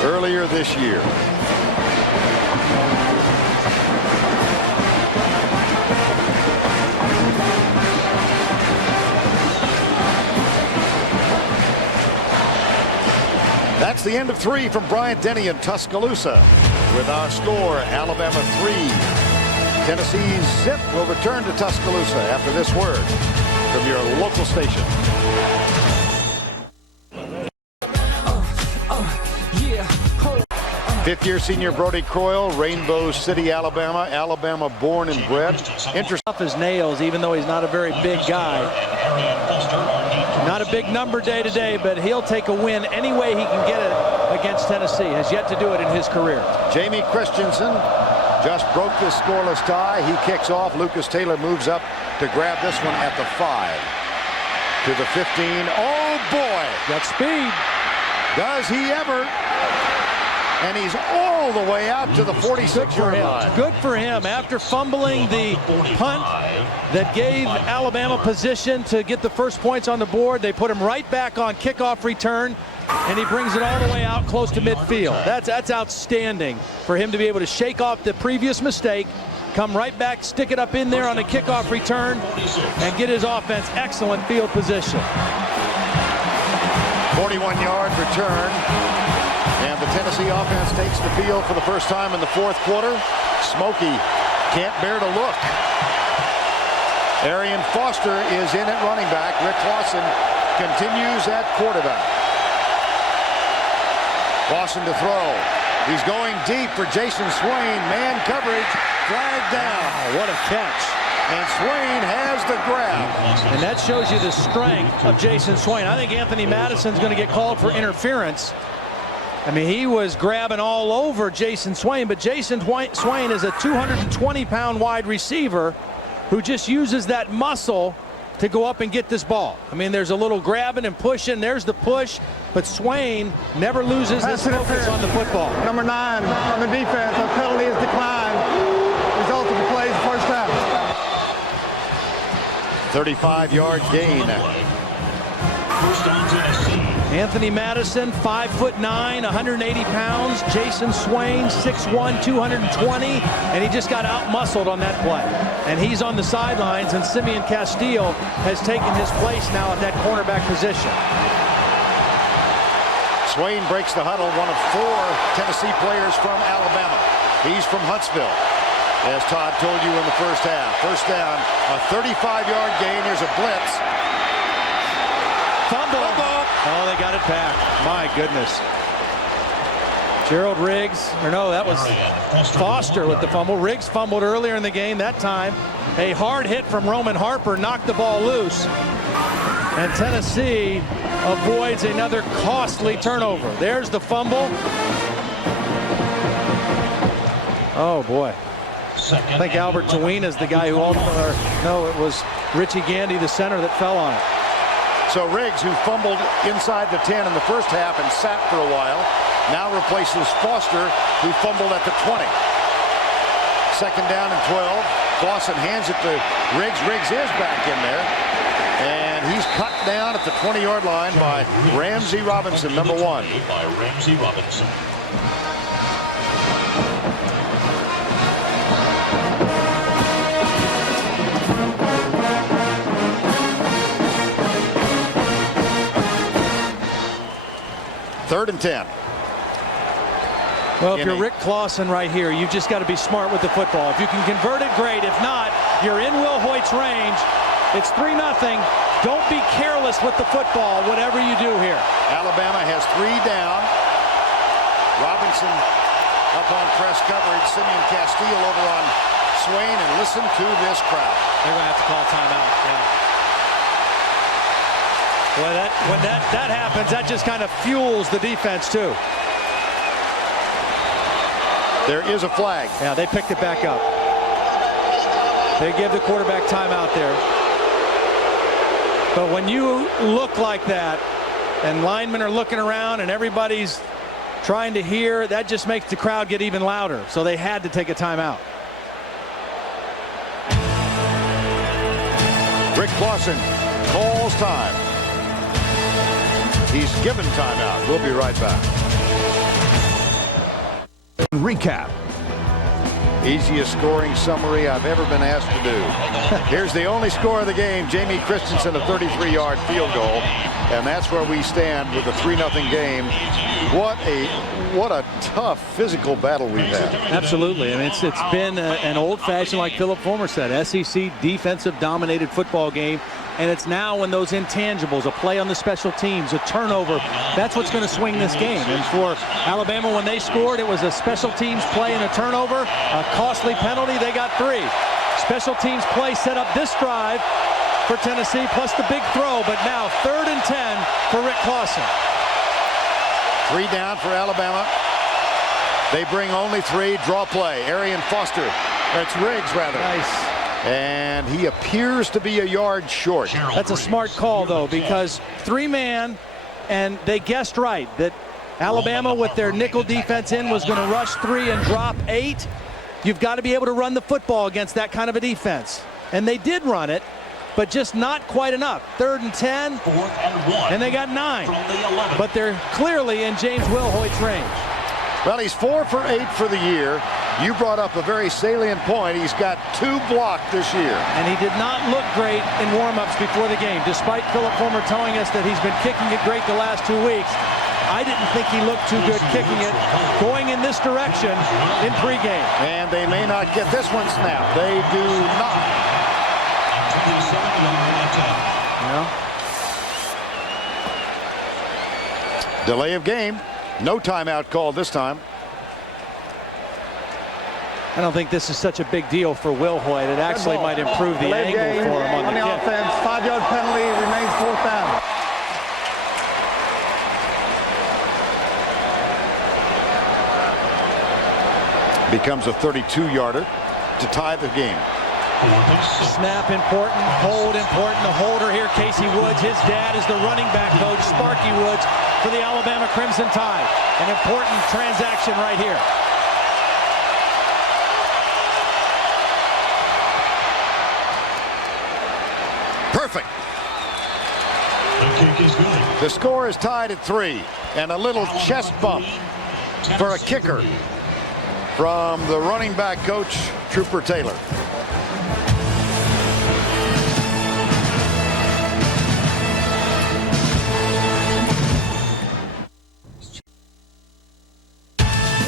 earlier this year. That's the end of 3 from Bryant Denny in Tuscaloosa. With our score, Alabama 3, Tennessee zip. Will return to Tuscaloosa after this word from your local station. Fifth-year senior Brody Croyle, Rainbow City, Alabama. Alabama born and bred. Tough as nails, even though he's not a very big guy. Not a big number day to day, but he'll take a win any way he can get it against Tennessee. Has yet to do it in his career. Jamie Christensen just broke this scoreless tie. He kicks off. Lucas Taylor moves up to grab this one at the 5. To the 15. Oh, boy. Got speed. Does he ever? And he's all the way out to the 46-yard line. Good for him. After fumbling the punt that gave Alabama position to get the first points on the board, they put him right back on kickoff return, and he brings it all the way out close to midfield. That's outstanding for him to be able to shake off the previous mistake, come right back, stick it up in there on a kickoff return, and get his offense excellent field position. 41-yard return. And the Tennessee offense takes the field for the first time in the 4th quarter. Smokey can't bear to look. Arian Foster is in at running back. Rick Clausen continues at quarterback. Clausen to throw. He's going deep for Jason Swain. Man coverage. Flag down. Wow, what a catch. And Swain has the grab. And that shows you the strength of Jason Swain. I think Anthony Madison's going to get called for interference. I mean, he was grabbing all over Jason Swain, but Jason Swain is a 220-pound wide receiver who just uses that muscle to go up and get this ball. I mean, there's a little grabbing and pushing. There's the push, but Swain never loses his focus on the football. Number 9 on the defense. A penalty is declined. Result of the plays first down. 35-yard gain. First down, Tennessee. Anthony Madison, 5'9", 180 pounds. Jason Swain, 6'1", 220, and he just got out-muscled on that play. And he's on the sidelines, and Simeon Castillo has taken his place now at that cornerback position. Swain breaks the huddle, one of 4 Tennessee players from Alabama. He's from Huntsville, as Todd told you in the first half. First down, a 35-yard gain. Here's a blitz. Fumble. Oh, they got it back. My goodness. Gerald Riggs, or no, that was Foster with the fumble. Riggs fumbled earlier in the game. That time, a hard hit from Roman Harper knocked the ball loose. And Tennessee avoids another costly turnover. There's the fumble. Oh, boy. I think Albert Taween is the guy who ultimately, no, it was Richie Gandy, the center, that fell on it. So Riggs, who fumbled inside the 10 in the first half and sat for a while, now replaces Foster, who fumbled at the 20. Second down and 12. Clausen hands it to Riggs. Riggs is back in there. And he's cut down at the 20-yard line by Ramsey Robinson, number 1. By Ramsey Robinson. Third and 10. Well, if you're Rick Clausen right here, you've just got to be smart with the football. If you can convert it, great. If not, you're in Will Hoyt's range. It's 3-0. Don't be careless with the football, whatever you do here. Alabama has 3 down. Robinson up on press coverage. Simeon Castillo over on Swain. And listen to this crowd. They're going to have to call timeout. Yeah. Well, when that happens, that just kind of fuels the defense, too. There is a flag. Yeah, they picked it back up. They give the quarterback timeout there. But when you look like that, and linemen are looking around, and everybody's trying to hear, that just makes the crowd get even louder. So they had to take a timeout. Rick Clausen calls time. He's given timeout. We'll be right back. Recap. Easiest scoring summary I've ever been asked to do. Here's the only score of the game. Jamie Christensen, a 33-yard field goal. And that's where we stand with a 3-0 game. What a tough physical battle we've had. Absolutely. I mean, it's been an old-fashioned, like Philip Fulmer said, SEC defensive-dominated football game. And it's now when those intangibles, a play on the special teams, a turnover, that's what's going to swing this game. And for Alabama, when they scored, it was a special teams play and a turnover, a costly penalty. They got 3. Special teams play set up this drive for Tennessee, plus the big throw. But now 3rd and 10 for Rick Clausen. 3 down for Alabama. They bring only 3. Draw play. Arian Foster. It's Riggs, rather. Nice. And he appears to be a yard short. That's a smart call, though, because 3-man, and they guessed right that Alabama, with their nickel defense in, was going to rush 3 and drop 8. You've got to be able to run the football against that kind of a defense. And they did run it, but just not quite enough. 3rd and 10, 4th and 1. And they got 9. From the 11. But they're clearly in James Will Hoyt's range. Well, he's 4 for 8 for the year. You brought up a very salient point. He's got 2 blocked this year. And he did not look great in warm-ups before the game, despite Philip Fulmer telling us that he's been kicking it great the last 2 weeks. I didn't think he looked too good kicking it, going in this direction in pregame. And they may not get this one snapped. They do not. Yeah. Delay of game. No timeout called this time. I don't think this is such a big deal for Will Hoyt. It actually might improve the angle for him on the kick. Offense, 5-yard penalty, remains 4th down. Becomes a 32-yarder to tie the game. Snap important, hold important. The holder here, Casey Woods. His dad is the running back coach, Sparky Woods, for the Alabama Crimson Tide. An important transaction right here. Perfect. The kick is good. The score is tied at 3, and a little chest bump for a kicker from the running back coach, Trooper Taylor.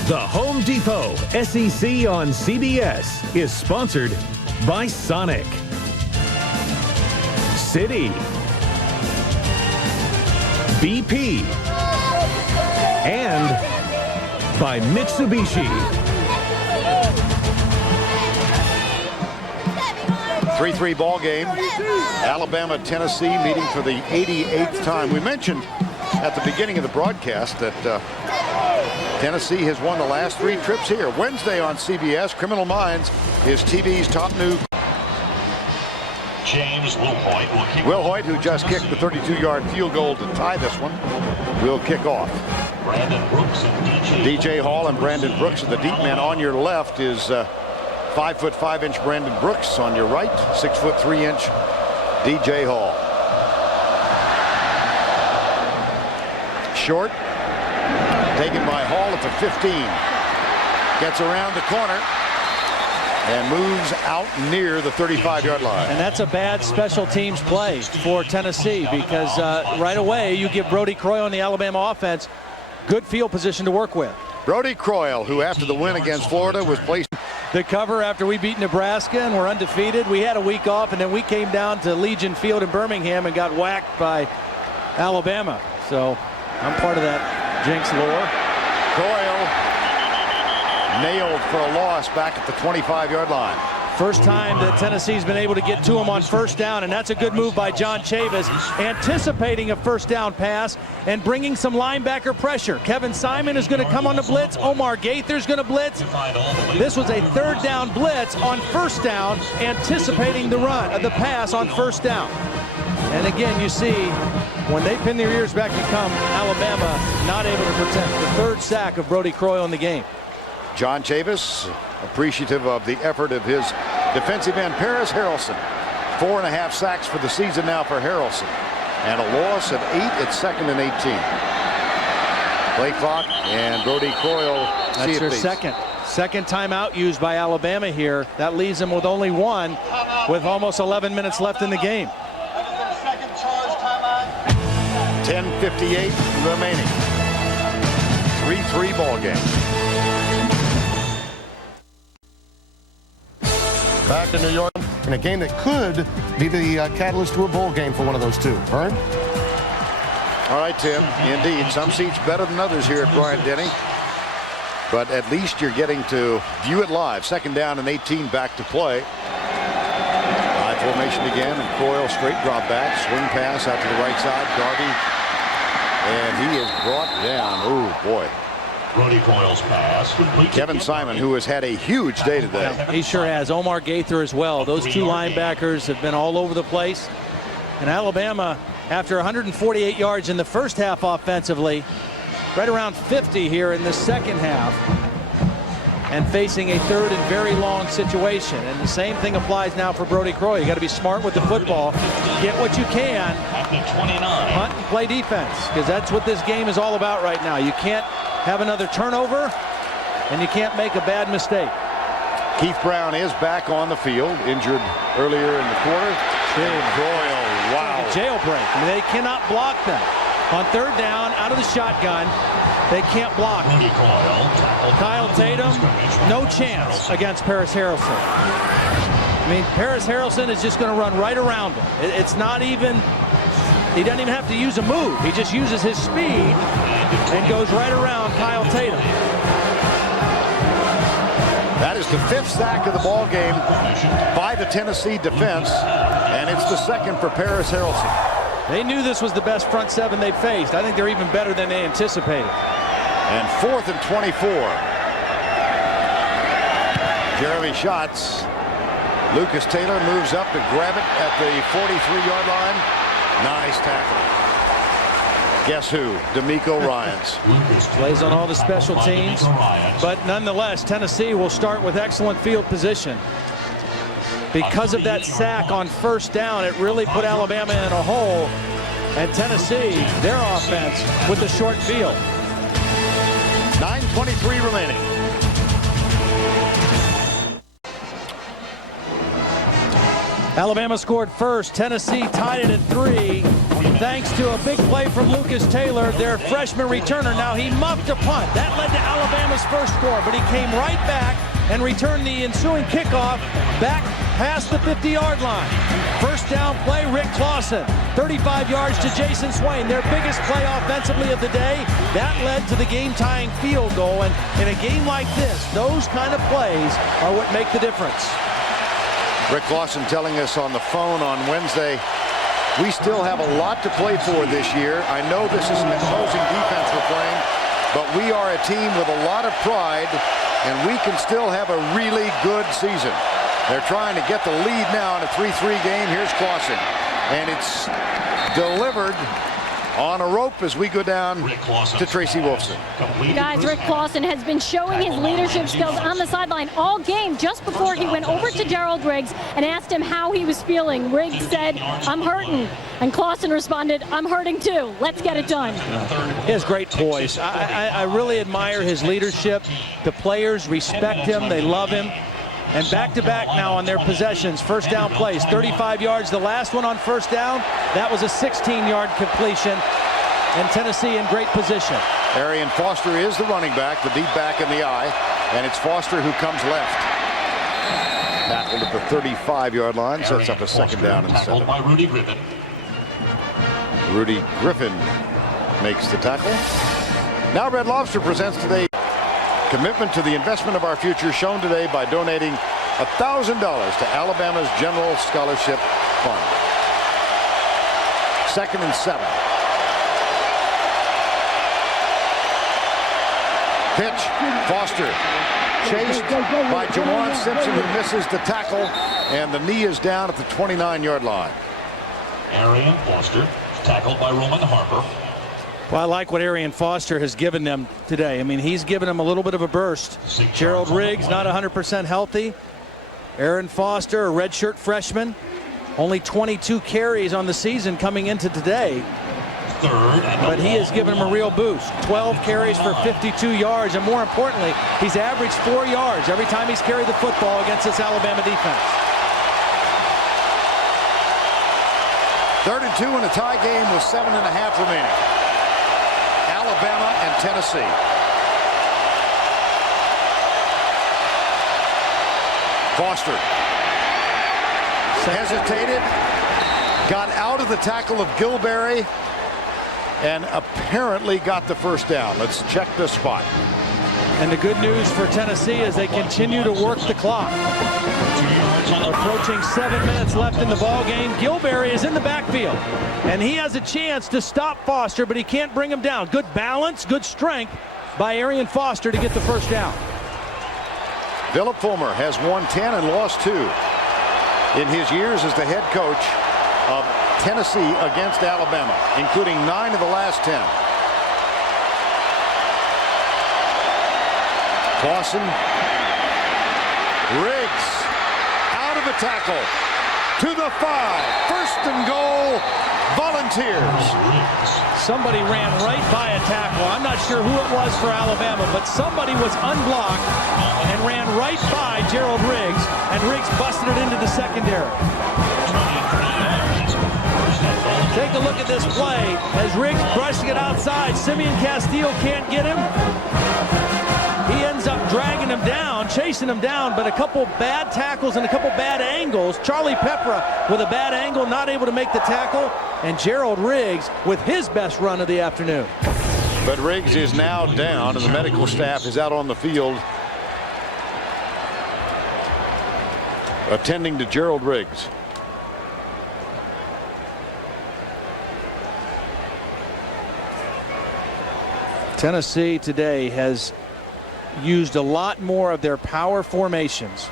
The Home Depot SEC on CBS is sponsored by Sonic, City, BP, and by Mitsubishi. 3-3 ball game. Alabama, Tennessee meeting for the 88th time. We mentioned at the beginning of the broadcast that Tennessee has won the last 3 trips here. Wednesday on CBS, Criminal Minds is TV's top new. James Wilhoit will kick. Wilhoit, who just kicked the 32-yard field goal to tie this one, will kick off. Brandon Brooks and DJ Hall and Brandon Brooks. The deep man on your left is 5'5" Brandon Brooks. On your right, 6'3" DJ Hall. Short, taken by Hall at the 15. Gets around the corner and moves out near the 35-yard line. And that's a bad special teams play for Tennessee, because right away you give Brody Croyle on the Alabama offense good field position to work with. Brody Croyle, who after the win against Florida was placed the cover after we beat Nebraska and we're undefeated. We had a week off, and then we came down to Legion Field in Birmingham and got whacked by Alabama. So I'm part of that jinx lore. Croyle nailed for a loss back at the 25-yard line. First time that Tennessee's been able to get to him on first down, and that's a good move by John Chavis, anticipating a first down pass and bringing some linebacker pressure. Kevin Simon is going to come on the blitz. Omar Gaither's going to blitz. This was a third down blitz on first down, anticipating the pass on first down. And again, you see, when they pin their ears back and come, Alabama not able to protect. The third sack of Brody Croyle in the game. John Chavis, appreciative of the effort of his defensive end, Paris Harrelson. 4.5 sacks for the season now for Harrelson. And a loss of 8 at 2nd and 18. Play clock, and Brody Croyle. That's their second timeout used by Alabama here. That leaves them with only one, with almost 11 minutes left in the game. 10:58 remaining. 3-3 ball game. Back to New York in a game that could be the catalyst to a bowl game for one of those two. Vern? All right, Tim. Indeed, some seats better than others here at Bryant-Denny. But at least you're getting to view it live. 2nd down and 18 back to play. High formation again, and Croyle straight drop back. Swing pass out to the right side. Darby. And he is brought down. Oh, boy. Brody Croyle's pass. Kevin Simon, who has had a huge day today. He sure has. Omar Gaither as well. Those two linebackers have been all over the place. And Alabama, after 148 yards in the first half offensively, right around 50 here in the second half, and facing a third and very long situation. And the same thing applies now for Brody Croyle. You got to be smart with the football, get what you can, hunt and play defense, because that's what this game is all about right now. You can't have another turnover, and you can't make a bad mistake. Keith Brown is back on the field, injured earlier in the quarter. Croyle, wow. Jailbreak. I mean, they cannot block them. On third down, out of the shotgun, they can't block. Kyle Tatum, no chance against Paris Harrelson. I mean, Paris Harrelson is just going to run right around him. It's not even, he doesn't even have to use a move. He just uses his speed and goes right around Kyle Tatum. That is the 5th sack of the ball game by the Tennessee defense, and it's the 2nd for Paris Harrelson. They knew this was the best front seven they faced. I think they're even better than they anticipated. And 4th and 24. Jeremy Schatz Lucas Taylor moves up to grab it at the 43-yard line. Nice tackle. Guess who? D'Amico Ryans. Plays on all the special teams, but nonetheless, Tennessee will start with excellent field position. Because of that sack on first down, it really put Alabama in a hole, and Tennessee, their offense, with the short field. 9:23 remaining. Alabama scored first. Tennessee tied it at 3. Thanks to a big play from Lucas Taylor, their freshman returner. Now he muffed a punt. That led to Alabama's first score, but he came right back and returned the ensuing kickoff back past the 50-yard line. First down play, Rick Clausen. 35 yards to Jason Swain, their biggest play offensively of the day. That led to the game-tying field goal, and in a game like this, those kind of plays are what make the difference. Rick Clausen telling us on the phone on Wednesday, we still have a lot to play for this year. I know this is an imposing defense we're playing, but we are a team with a lot of pride, and we can still have a really good season. They're trying to get the lead now in a 3-3 game. Here's Clausen, and it's delivered on a rope as we go down to Tracy Wolfson. Guys, Rick Clausen has been showing his leadership skills on the sideline all game. Just before he went over to Gerald Riggs and asked him how he was feeling, Riggs said, "I'm hurting." And Clausen responded, "I'm hurting too. Let's get it done." He has great poise. I really admire his leadership. The players respect him. They love him. And back-to-back now on their possessions. First down plays, 35 yards. The last one on first down, that was a 16-yard completion. And Tennessee in great position. Arian Foster is the running back, the deep back in the eye. And it's Foster who comes left. Tackled at the 35-yard line, sets up a second down and 7. By Rudy Griffin. Rudy Griffin makes the tackle. Now Red Lobster presents today commitment to the investment of our future, shown today by donating $1,000 to Alabama's General Scholarship Fund. 2nd and 7. Pitch. Foster chased by Jawan Simpson, who misses the tackle, and the knee is down at the 29-yard line. Arian Foster tackled by Roman Harper. Well, I like what Arian Foster has given them today. I mean, he's given them a little bit of a burst. Gerald Riggs, not 100% healthy. Arian Foster, a redshirt freshman. Only 22 carries on the season coming into today. But he has given them a real boost. 12 carries for 52 yards. And more importantly, he's averaged 4 yards every time he's carried the football against this Alabama defense. 3rd and 2 in a tie game with 7.5 remaining. Alabama and Tennessee. Foster hesitated, got out of the tackle of Gilberry, and apparently got the first down. Let's check the spot. And the good news for Tennessee is they continue to work the clock. Approaching 7 minutes left in the ball game. Gilberry is in the backfield, and he has a chance to stop Foster, but he can't bring him down. Good balance, good strength by Arian Foster to get the first down. Philip Fulmer has won 10 and lost 2 in his years as the head coach of Tennessee against Alabama, including 9 of the last 10. Clausen, Riggs, out of the tackle, to the 5, 1st and goal, Volunteers. Somebody ran right by a tackle. I'm not sure who it was for Alabama, but somebody was unblocked and ran right by Gerald Riggs, and Riggs busted it into the secondary. Take a look at this play as Riggs brushing it outside. Simeon Castile can't get him. He ends up dragging him down, chasing him down, but a couple bad tackles and a couple bad angles. Charlie Peppra with a bad angle, not able to make the tackle, and Gerald Riggs with his best run of the afternoon. But Riggs is now down, and the medical staff is out on the field attending to Gerald Riggs. Tennessee today has used a lot more of their power formations.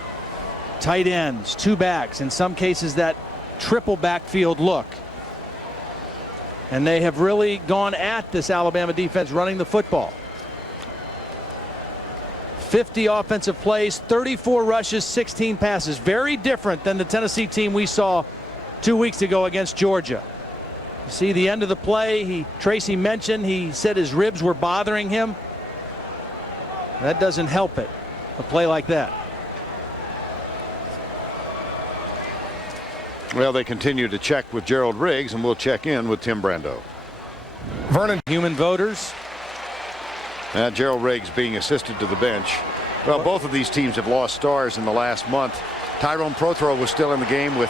Tight ends, 2 backs, in some cases that triple backfield look. And they have really gone at this Alabama defense running the football. 50 offensive plays, 34 rushes, 16 passes. Very different than the Tennessee team we saw 2 weeks ago against Georgia. You see the end of the play, Tracy mentioned, he said his ribs were bothering him. That doesn't help it, a play like that. Well, they continue to check with Gerald Riggs, and we'll check in with Tim Brando. Vernon. Human voters. Gerald Riggs being assisted to the bench. Well, both of these teams have lost stars in the last month. Tyrone Prothro was still in the game with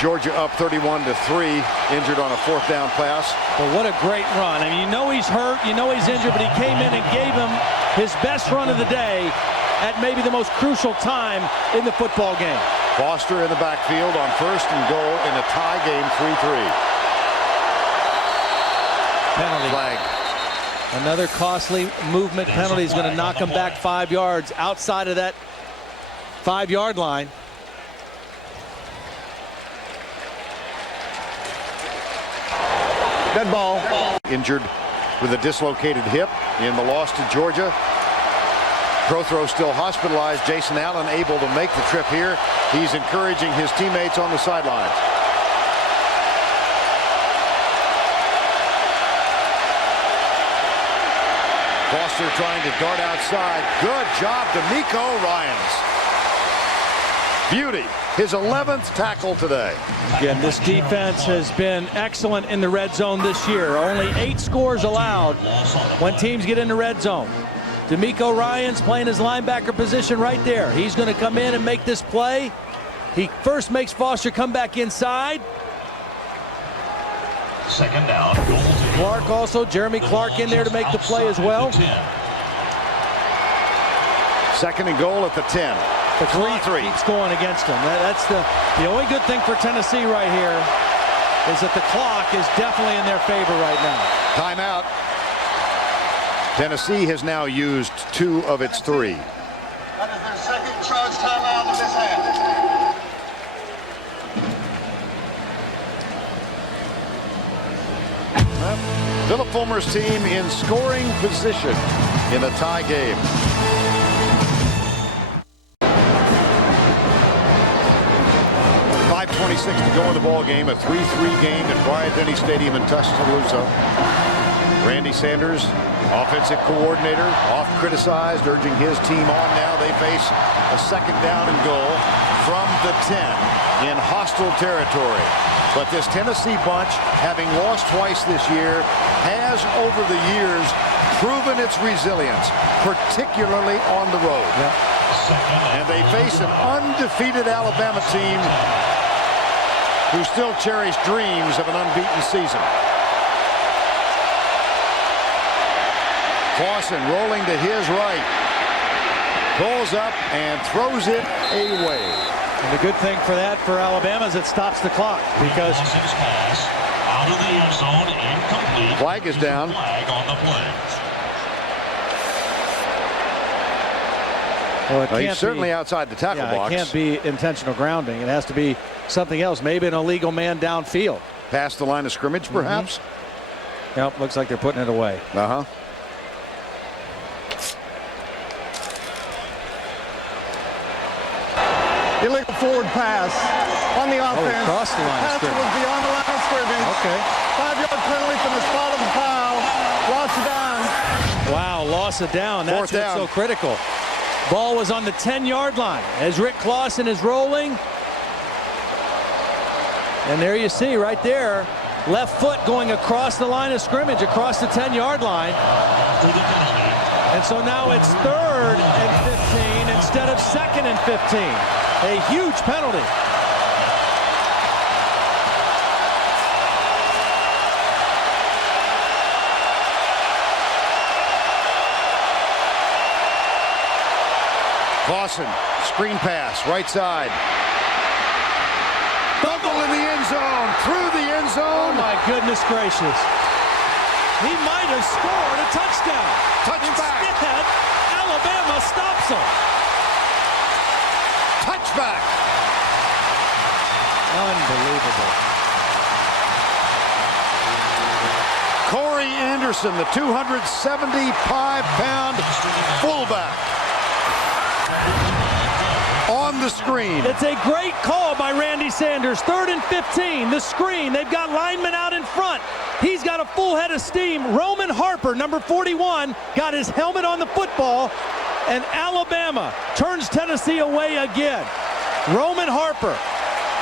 Georgia up 31-3, injured on a 4th down pass. But what a great run. I mean, you know he's hurt, you know he's injured, but he came in and gave him his best run of the day at maybe the most crucial time in the football game. Foster in the backfield on 1st and goal in a tie game, 3-3. Penalty. Flag. Another costly movement penalty is going to knock him back 5 yards outside of that 5-yard line. Dead ball. Injured with a dislocated hip in the loss to Georgia. Prothro still hospitalized. Jason Allen able to make the trip here. He's encouraging his teammates on the sidelines. Foster trying to dart outside. Good job, DeMeco Ryans. Beauty. His 11th tackle today. Again, this defense has been excellent in the red zone this year. Only 8 scores allowed when teams get in the red zone. DeMeco Ryans playing his linebacker position right there. He's going to come in and make this play. He first makes Foster come back inside. 2nd down. Clark also, Jeremy Clark in there to make the play as well. 2nd and goal at the 10. The 3-3 keeps going against him. That's the only good thing for Tennessee right here is that the clock is definitely in their favor right now. Timeout. Tennessee has now used 2 of its 3. That is their 2nd charge timeout of this half. Philip Fulmer's team in scoring position in a tie game. .26 to go in the ball game. A 3-3 game at Bryant-Denny Stadium in Tuscaloosa. Randy Sanders, offensive coordinator, oft criticized, urging his team on now. They face a 2nd down and goal from the 10 in hostile territory. But this Tennessee bunch, having lost twice this year, has over the years proven its resilience, particularly on the road. And they face an undefeated Alabama team who still cherish dreams of an unbeaten season. Clausen rolling to his right. Pulls up and throws it away. And the good thing for that for Alabama is it stops the clock because out of the end zone, incomplete. Flag is down. Flag on the play. Well, He's certainly outside the tackle box. It can't be intentional grounding. It has to be something else, maybe an illegal man downfield. Past the line of scrimmage, perhaps? Yep, looks like they're putting it away. Uh-huh. Illegal forward pass on the offense. Across the line of Pass scrimmage. was beyond the line of scrimmage. Okay. 5-yard penalty from the spot of the foul. Loss of down. Wow, loss of down. That's 4th down. what's so critical. Ball was on the 10-yard line as Rick Clausen is rolling. And there you see right there, left foot going across the line of scrimmage, across the 10-yard line. And so now it's 3rd and 15 instead of 2nd and 15. A huge penalty. Clausen, screen pass, right side. Fumble in the end zone, through the end zone. Oh my goodness gracious. He might have scored a touchdown. Touchback. Instead, Alabama stops him. Touchback. touchback. Unbelievable. Corey Anderson, the 275-pound fullback, on the screen. It's a great call by Randy Sanders. 3rd and 15. The screen. They've got linemen out in front. He's got a full head of steam. Roman Harper, number 41, got his helmet on the football, and Alabama turns Tennessee away again. Roman Harper,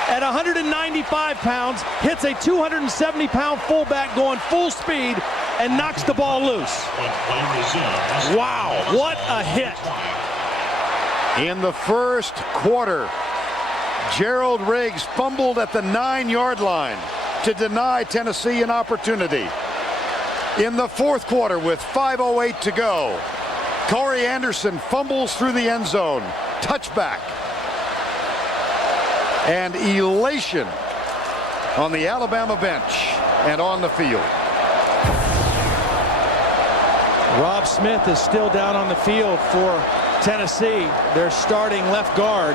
at 195 pounds, hits a 270-pound fullback going full speed and knocks the ball loose. Wow, what a hit. In the first quarter, Gerald Riggs fumbled at the 9-yard line to deny Tennessee an opportunity. In the fourth quarter, with 5:08 to go, Corey Anderson fumbles through the end zone. Touchback. And elation on the Alabama bench and on the field. Rob Smith is still down on the field for Tennessee, their starting left guard.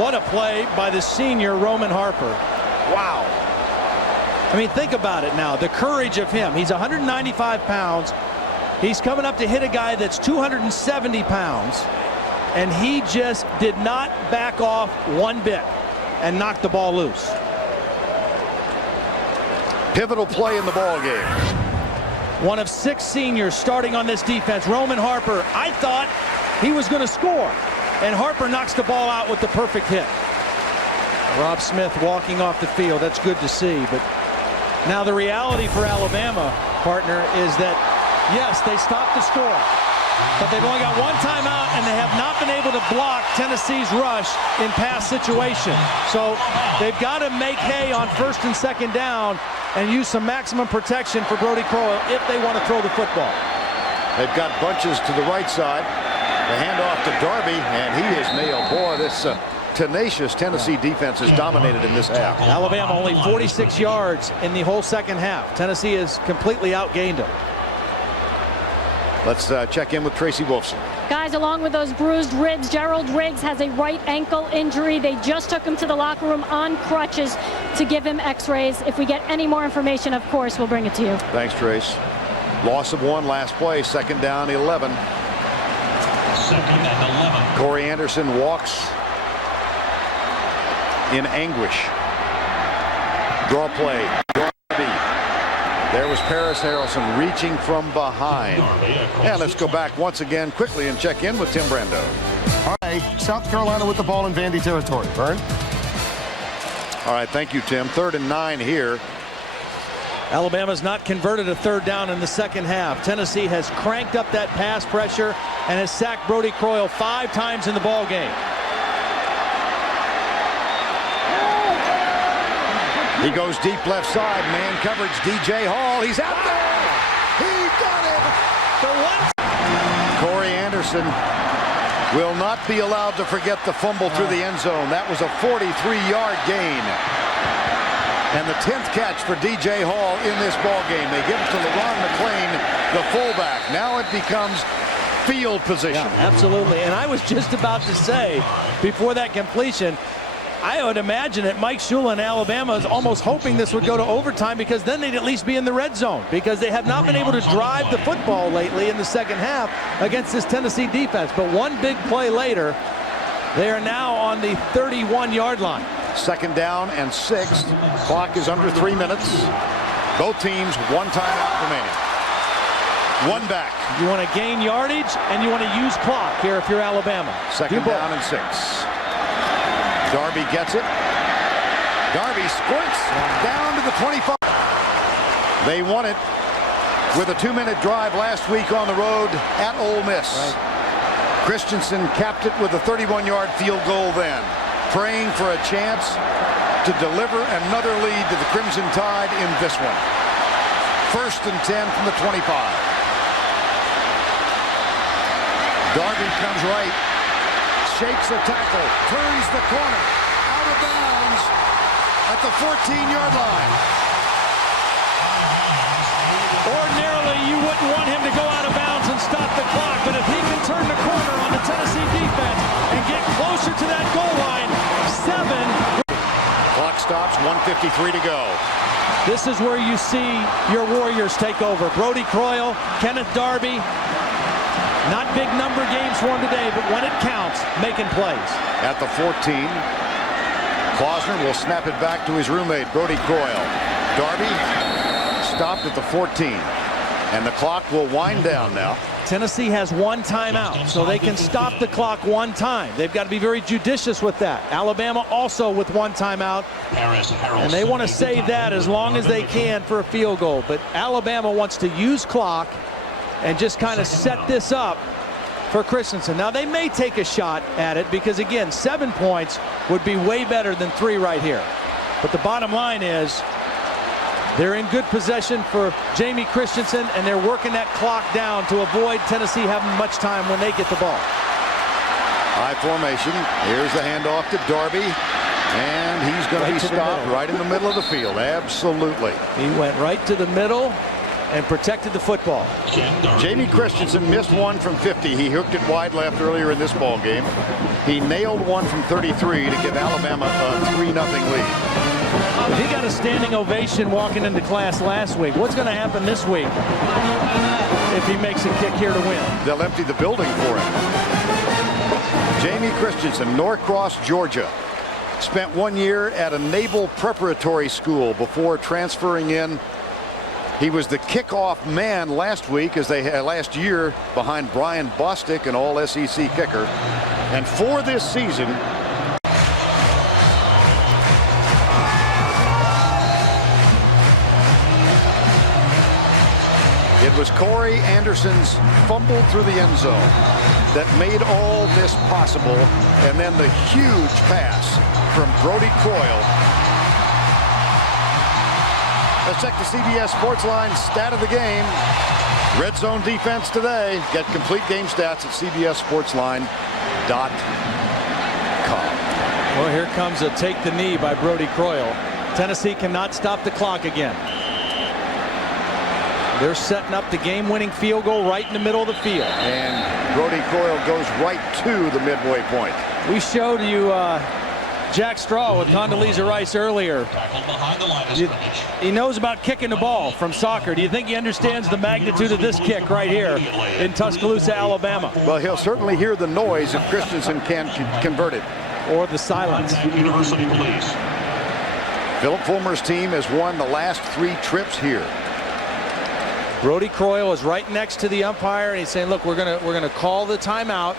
What a play by the senior Roman Harper. Wow. I mean, think about it now. The courage of him. He's 195 pounds. He's coming up to hit a guy that's 270 pounds. And he just did not back off one bit and knocked the ball loose. Pivotal play in the ball game. One of 6 seniors starting on this defense. Roman Harper, I thought he was going to score, and Harper knocks the ball out with the perfect hit. Rob Smith walking off the field. That's good to see. But now the reality for Alabama, partner, is that, yes, they stopped the score, but they've only got one timeout, and they have not been able to block Tennessee's rush in pass situation. So they've got to make hay on 1st and 2nd down and use some maximum protection for Brodie Croyle if they want to throw the football. They've got bunches to the right side. The handoff to Darby, and he is nailed. Boy, this tenacious Tennessee defense is dominated in this half. Alabama only 46 yards in the whole second half. Tennessee has completely outgained them. Let's check in with Tracy Wolfson. Guys, along with those bruised ribs, Gerald Riggs has a right ankle injury. They just took him to the locker room on crutches to give him x-rays. If we get any more information, of course, we'll bring it to you. Thanks, Trace. Loss of 1 last play, 2nd down, 11. 2nd and 11. Corey Anderson walks in anguish. Draw play. Darby. There was Paris Harrelson reaching from behind. And let's go back once again quickly and check in with Tim Brando. All right, South Carolina with the ball in Vandy territory. Vern? All right, thank you, Tim. 3rd and 9 here. Alabama's not converted a 3rd down in the second half. Tennessee has cranked up that pass pressure and has sacked Brodie Croyle 5 times in the ball game. He goes deep left side, man coverage, DJ Hall. He's out there. He got it. Corey Anderson will not be allowed to forget the fumble through the end zone. That was a 43-yard gain. And the 10th catch for DJ Hall in this ball game. They give it to LeRon McClain, the fullback. Now it becomes field position. Yeah, absolutely. And I was just about to say, before that completion, I would imagine that Mike Shula in Alabama is almost hoping this would go to overtime, because then they'd at least be in the red zone, because they have not been able to drive the football lately in the second half against this Tennessee defense. But one big play later, they are now on the 31-yard line. 2nd down and 6. Clock is under 3 minutes. Both teams 1 timeout remaining. 1 back. You want to gain yardage and you want to use clock here if you're Alabama. 2nd down and 6. Darby gets it. Darby squirts down to the 25. They won it with a 2-minute drive last week on the road at Ole Miss. Right. Christensen capped it with a 31-yard field goal then, praying for a chance to deliver another lead to the Crimson Tide in this one. 1st and 10 from the 25. Darby comes right, shakes a tackle, turns the corner, out of bounds at the 14-yard line. Ordinarily, you wouldn't want him to go out of bounds and stop the clock, but if he can turn the corner on the Tennessee defense and get closer to that goal line, stops, 1:53 to go. This is where you see your Warriors take over. Brody Croyle, Kenneth Darby. Not big number games for him today, but when it counts, making plays. At the 14, Klausner will snap it back to his roommate, Brody Croyle. Darby stopped at the 14, and the clock will wind down now. Tennessee has one timeout, so they can stop the clock one time. They've got to be very judicious with that. Alabama also with one timeout, and they want to save that as long as they can for a field goal. But Alabama wants to use clock and just kind of set this up for Christensen. Now, they may take a shot at it because, again, 7 points would be way better than 3 right here. But the bottom line is they're in good possession for Jamie Christensen, and they're working that clock down to avoid Tennessee having much time when they get the ball. High formation. Here's the handoff to Darby, and he's going to be stopped right in the middle of the field. Absolutely. He went right to the middle and protected the football. Jamie Christensen missed one from 50. He hooked it wide left earlier in this ball game. He nailed one from 33 to give Alabama a 3-0 lead. He got a standing ovation walking into class last week. What's going to happen this week if he makes a kick here to win? They'll empty the building for him. Jamie Christensen, Norcross, Georgia. Spent 1 year at a naval preparatory school before transferring in. He was the kickoff man last week, as they had last year, behind Brian Bostic, an all-SEC kicker. And for this season, it was Corey Anderson's fumble through the end zone that made all this possible. And then the huge pass from Brody Croyle. Let's check the CBS Sportsline stat of the game. Red zone defense today. Get complete game stats at CBSSportsline.com. Well, here comes a take the knee by Brody Croyle. Tennessee cannot stop the clock again. They're setting up the game-winning field goal right in the middle of the field. And Brody Croyle goes right to the midway point. We showed you Jack Straw with Condoleezza Rice earlier. He knows about kicking the ball from soccer. Do you think he understands the magnitude of this kick right here in Tuscaloosa, Alabama? Well, he'll certainly hear the noise if Christensen can convert it. Or the silence. University Police. Philip Fulmer's team has won the last 3 trips here. Brody Croyle is right next to the umpire, and he's saying, look, we're gonna call the timeout.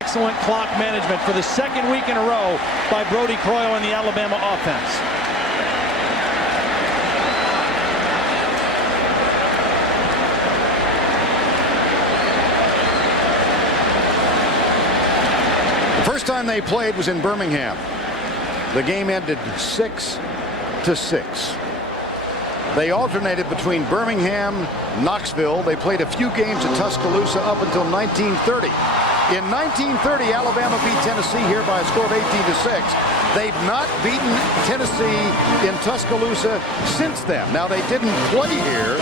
Excellent clock management for the second week in a row by Brody Croyle and the Alabama offense. The first time they played was in Birmingham. The game ended 6-6. They alternated between Birmingham, Knoxville. They played a few games at Tuscaloosa up until 1930. In 1930, Alabama beat Tennessee here by a score of 18-6. They've not beaten Tennessee in Tuscaloosa since then. Now, they didn't play here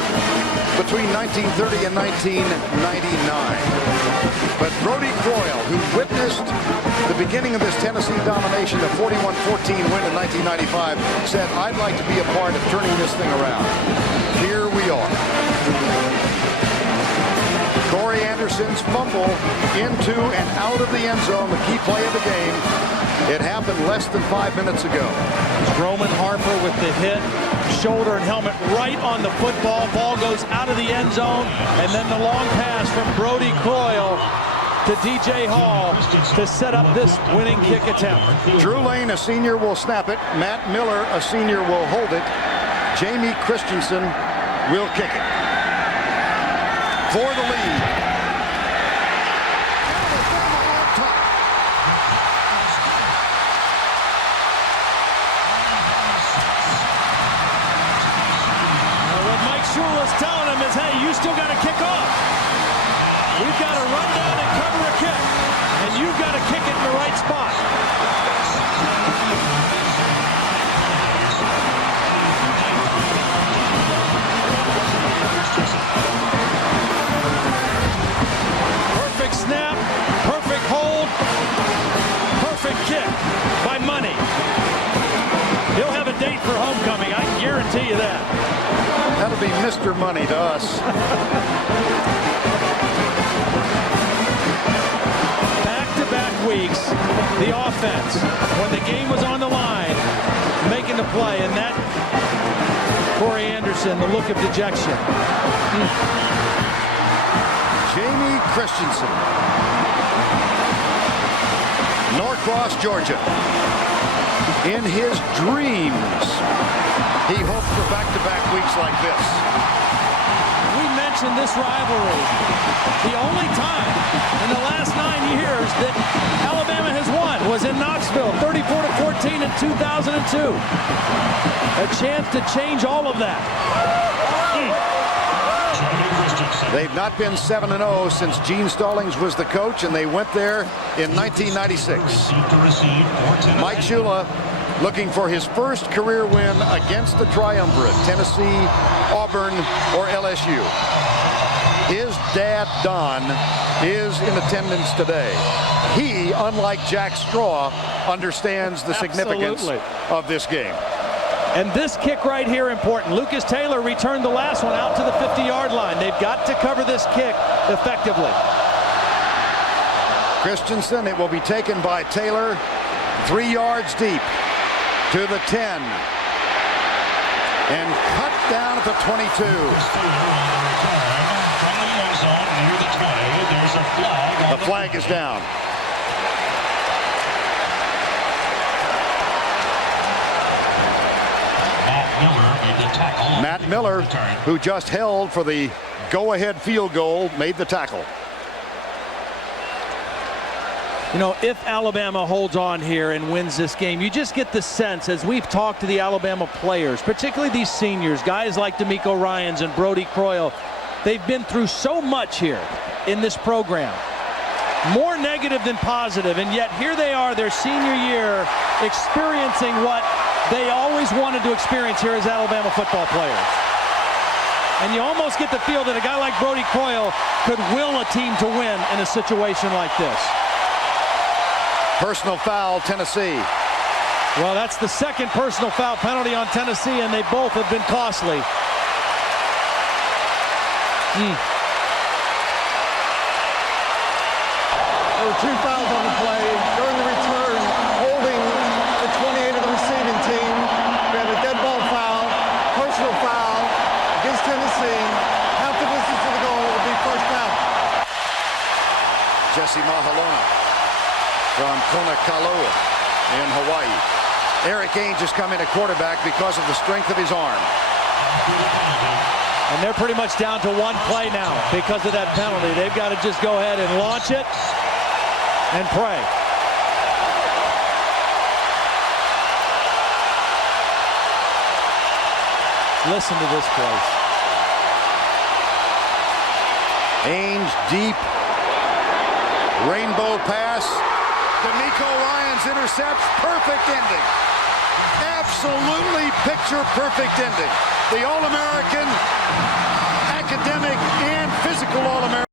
between 1930 and 1999. But Brody Croyle, who witnessed the beginning of this Tennessee domination, the 41-14 win in 1995, said, I'd like to be a part of turning this thing around. Here we are. Corey Anderson's fumble into and out of the end zone, the key play of the game. It happened less than 5 minutes ago. Roman Harper with the hit, shoulder and helmet right on the football. Ball goes out of the end zone, and then the long pass from Brody Croyle to DJ Hall to set up this winning kick attempt. Drew Lane, a senior, will snap it. Matt Miller, a senior, will hold it. Jamie Christensen will kick it for the lead. Shula's telling him is, hey, you still got to kick off. We've got to run down and cover a kick, and you've got to kick it in the right spot. Perfect snap, perfect hold, perfect kick by Money. He'll have a date for homecoming. I can guarantee you that. That'll be Mr. Money to us. Back-to-back weeks, the offense, when the game was on the line, making the play, and that Corey Anderson, the look of dejection. Jamie Christensen, Norcross, Georgia. In his dreams, he hoped for back-to-back weeks like this. We mentioned this rivalry. The only time in the last 9 years that Alabama has won was in Knoxville, 34-14 in 2002. A chance to change all of that. They've not been 7-0 since Gene Stallings was the coach, and they went there in 1996. Mike Shula looking for his first career win against the triumvirate, Tennessee, Auburn, or LSU. His dad, Don, is in attendance today. He, unlike Jack Straw, understands the significance of this game. And this kick right here important. Lucas Taylor returned the last one out to the 50-yard line. They've got to cover this kick effectively. Christensen, it will be taken by Taylor, 3 yards deep to the 10. And cut down at the 22. The flag is down. Matt Miller, who just held for the go-ahead field goal, made the tackle. You know, if Alabama holds on here and wins this game, you just get the sense, as we've talked to the Alabama players, particularly these seniors, guys like DeMeco Ryans and Brody Croyle, they've been through so much here in this program. More negative than positive, and yet here they are, their senior year, experiencing what they always wanted to experience here as Alabama football players. And you almost get the feel that a guy like Brody Croyle could will a team to win in a situation like this. Personal foul, Tennessee. Well, that's the second personal foul penalty on Tennessee, and they both have been costly. There were 2 fouls on the play. During the return, holding the 28 of the receiving team. We had a dead ball foul, personal foul against Tennessee. Half the distance to the goal will be first down. Jesse Mahalona from Kona Kalu in Hawaii. Eric Ainge has come in at quarterback because of the strength of his arm. And they're pretty much down to one play now because of that penalty. They've got to just go ahead and launch it and pray. Listen to this place. Ainge deep. Rainbow pass. DeMeco Ryans intercepts. Perfect ending. Absolutely picture-perfect ending. The All-American, academic, and physical All-American.